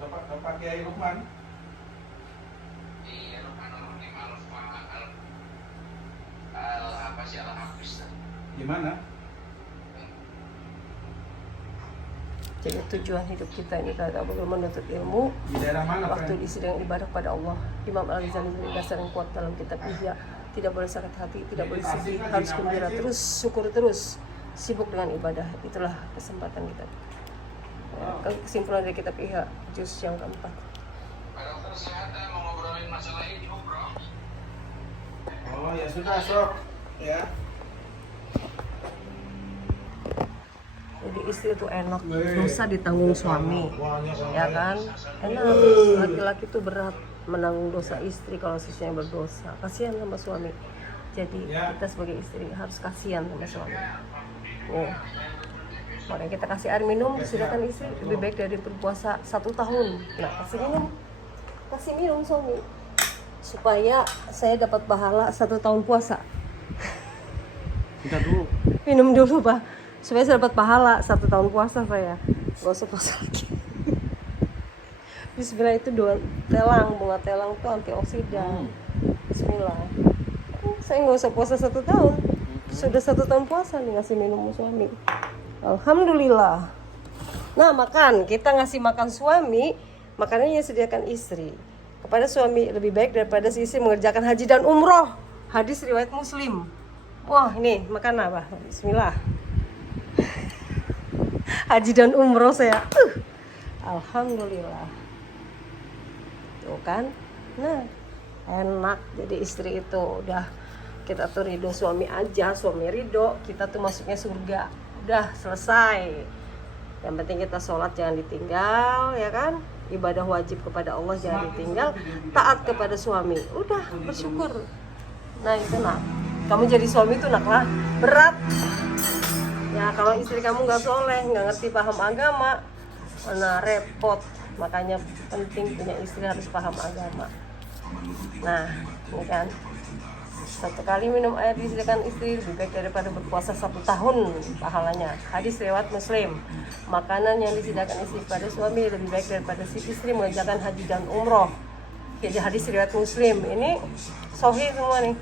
Bapak Kiai Lukman. Gimana? Jadi tujuan hidup kita ini adalah menuntut ilmu. Di daerah mana, waktu diisi dengan ibadah pada Allah. Imam Al-Ghazali dasar yang kuat dalam kitab Ihya. Tidak boleh sakit hati, tidak boleh sedih, harus gembira terus, syukur terus, sibuk dengan ibadah. Itulah kesempatan kita. Kesimpulan dari kitab Ihya, juz yang keempat. Mau ngobrolin masalah ini, bro. Oh ya sudah, sok ya. Jadi istri itu enak, dosa ditanggung suami, ya kan? Enak, laki-laki itu berat menanggung dosa istri kalau istrinya berdosa. Kasihan sama suami. Jadi kita sebagai istri harus kasihan sama suami. Makanya kita kasih air minum, sedangkan istri lebih baik dari berpuasa 1 tahun. Nah, kasih minum suami supaya saya dapat pahala 1 tahun puasa. Kita dulu. Minum dulu, Pak. Supaya saya dapat pahala 1 tahun puasa saya. Gak usah puasa lagi. Bismillah itu telang, bunga telang itu antioksidan. Bismillah. Saya nggak usah puasa 1 tahun. Sudah 1 tahun puasa nih ngasih minum suami. Alhamdulillah. Nah makan, kita ngasih makan suami, makanannya yang sediakan istri. Kepada suami lebih baik daripada si istri mengerjakan haji dan umroh. Hadis riwayat Muslim. Wah ini makan apa? Bismillah. Haji dan umroh saya. Alhamdulillah. Tuh kan. Nah enak jadi istri itu. Udah kita tuh ridho suami aja. Suami ridho, kita tuh masuknya surga. Udah selesai. Yang penting kita sholat jangan ditinggal, ya kan? Ibadah wajib kepada Allah jangan ditinggal. Taat kepada suami. Udah bersyukur. Nah itu nak. Kamu jadi suami tuh nak lah berat. Ya kalau istri kamu nggak soleh, nggak ngerti paham agama, nah repot. Makanya penting punya istri harus paham agama. Nah ini kan 1 kali minum air disediakan istri lebih baik daripada berpuasa 1 tahun pahalanya. Hadis riwayat Muslim. Makanan yang disediakan istri pada suami lebih baik daripada si istri mengerjakan haji dan umroh. Jadi hadis riwayat Muslim ini sahih semua nih.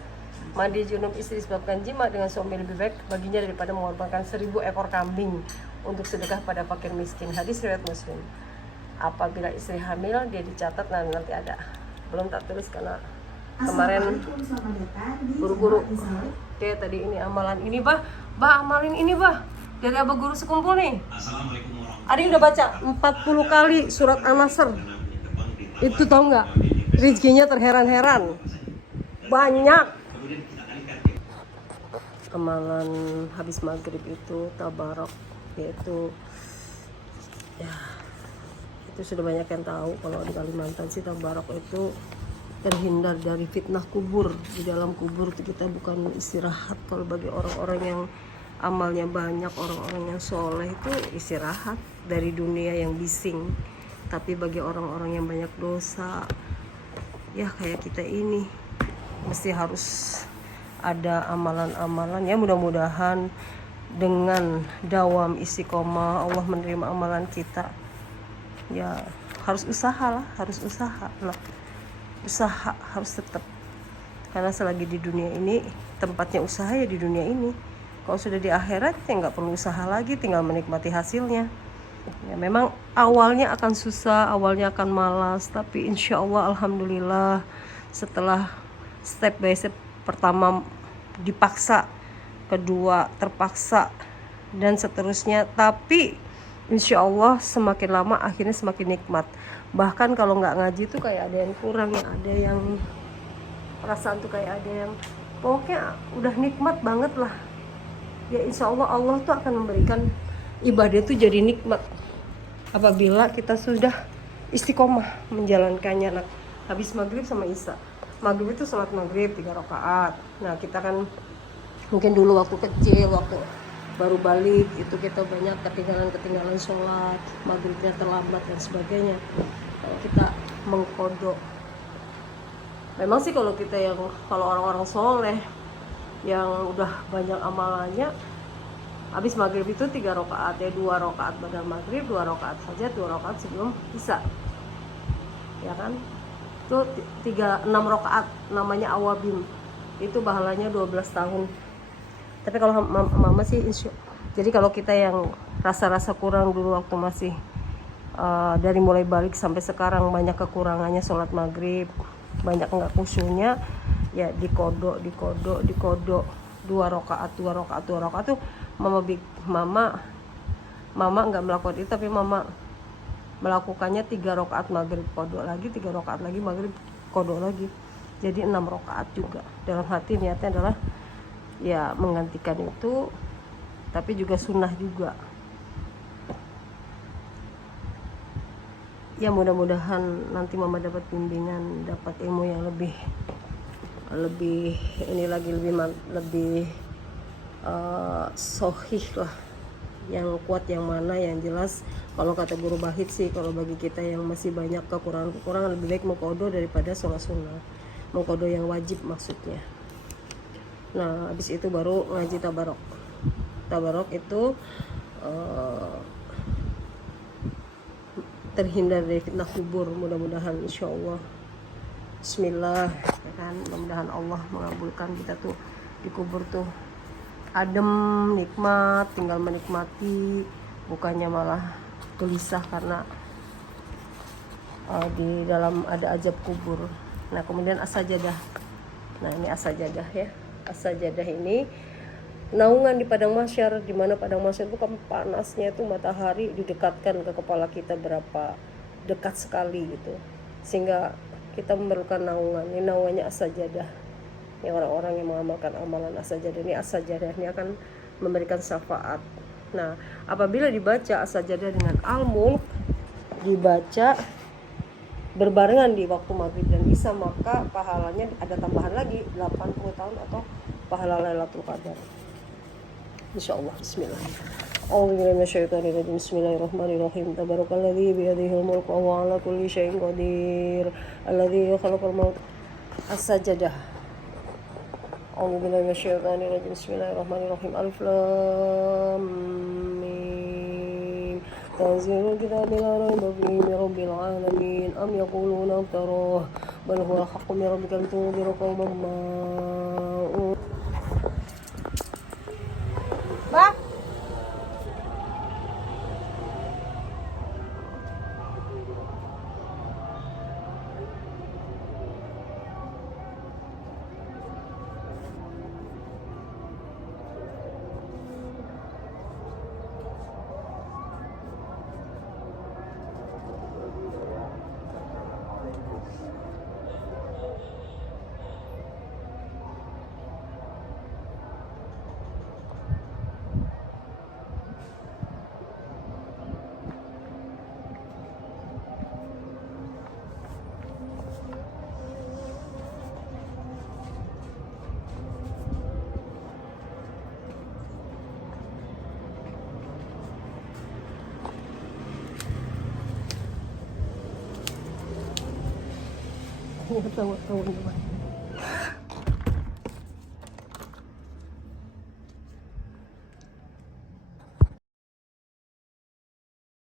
Mandi junub istri disebabkan jima dengan suami lebih baik baginya daripada mengorbankan 1000 ekor kambing untuk sedekah pada fakir miskin. Hadis riwayat Muslim. Apabila istri hamil dia dicatat, nah nanti ada. Belum tak tulis karena kemarin guru-guru. Oke tadi ini amalan ini bah amalin ini bah dari abah guru sekumpul nih. Adi udah baca 40 kali surat An-Nasr. Itu tau nggak? Rizkinya terheran-heran. Banyak. Amalan habis maghrib itu tabarok, yaitu ya itu sudah banyak yang tahu. Kalau di Kalimantan sih tabarok itu terhindar dari fitnah kubur. Di dalam kubur itu kita bukan istirahat. Kalau bagi orang-orang yang amalnya banyak, orang-orang yang soleh itu istirahat dari dunia yang bising. Tapi bagi orang-orang yang banyak dosa, ya kayak kita ini mesti harus ada amalan-amalan. Ya mudah-mudahan dengan dawam istiqomah Allah menerima amalan kita. Ya harus usaha lah, harus usaha lah. Usaha harus tetap, karena selagi di dunia ini tempatnya usaha ya di dunia ini. Kalau sudah di akhirat ya nggak perlu usaha lagi, tinggal menikmati hasilnya. Ya memang awalnya akan susah, awalnya akan malas, tapi insya Allah alhamdulillah setelah step by step, pertama dipaksa, kedua terpaksa, dan seterusnya. Tapi insya Allah semakin lama akhirnya semakin nikmat. Bahkan kalau nggak ngaji tuh kayak ada yang kurang, ya ada yang perasaan tuh kayak ada yang pokoknya udah nikmat banget lah. Ya insya Allah Allah tuh akan memberikan ibadah itu jadi nikmat apabila kita sudah istiqomah menjalankannya. Nah, habis maghrib sama isya. Maghrib itu sholat maghrib 3 rakaat. Nah kita kan mungkin dulu waktu kecil, waktu baru balik itu kita banyak ketinggalan sholat, maghribnya terlambat dan sebagainya. Kalau kita mengkodok, memang sih kalau kita kalau orang-orang soleh yang udah banyak amalannya, habis maghrib itu 3 rakaat, ya 2 rakaat badal maghrib, 2 rakaat saja, 2 rakaat sebelum isya, ya kan? Itu 6 rakaat namanya awabin, itu pahalanya 12 tahun. Tapi kalau mama sih jadi kalau kita yang rasa-rasa kurang dulu waktu masih dari mulai balik sampai sekarang banyak kekurangannya sholat maghrib, banyak nggak khusyuknya, ya dikodok 2 rakaat tuh mama nggak melakukan itu, tapi mama melakukannya 3 rakaat maghrib kodok lagi, 3 rakaat lagi maghrib kodok lagi, jadi 6 rakaat juga. Dalam hati niatnya adalah ya menggantikan itu, tapi juga sunnah juga. Ya mudah-mudahan nanti mama dapat bimbingan, dapat ilmu yang lebih ini lagi, lebih sohih lah, yang kuat yang mana. Yang jelas kalau kata guru Bahid sih, kalau bagi kita yang masih banyak kekurangan lebih baik mengkodo daripada sholat sunnah, mengkodo yang wajib maksudnya. Nah habis itu baru ngaji tabarok. Tabarok itu terhindar dari fitnah kubur, mudah-mudahan insya Allah. Bismillah, ya kan, mudah-mudahan Allah mengabulkan kita tuh di kubur tuh adem, nikmat, tinggal menikmati, bukannya malah gelisah karena di dalam ada azab kubur. Nah kemudian as-sajadah. Nah ini as-sajadah ya, as-sajadah ini naungan di padang mahsyar, di mana padang mahsyar itu kan panasnya itu matahari didekatkan ke kepala kita berapa dekat sekali gitu, sehingga kita memerlukan naungan. Ini naungannya as-sajadah. Ini orang-orang yang mengamalkan amalan as-sajadah ini, as-sajadah ini akan memberikan syafaat. Nah, apabila dibaca as-sajadah dengan al-mulk, dibaca berbarengan di waktu maghrib dan isya, maka pahalanya ada tambahan lagi 80 tahun atau pahala Lailatul Qadar. Insyaallah. Bismillah. A'udzubillahi minasyaitonirrajim. Bismillahirrahmanirrahim. Tabarakalladzi biyadihil mulku wa huwa 'ala kulli syai'in qadir. Alladzi khalaqal mauta. As-sajadah. A'udzubillahi minasyaitonirrajim. Bismillahirrahmanirrahim. Alif lam mim. Tanzilul kitabi la raiba fihi min rabbil alamin. Am yaquluna iftarahu bal huwa haqqun min rabbika litunzira qauman ma Bah. Tahu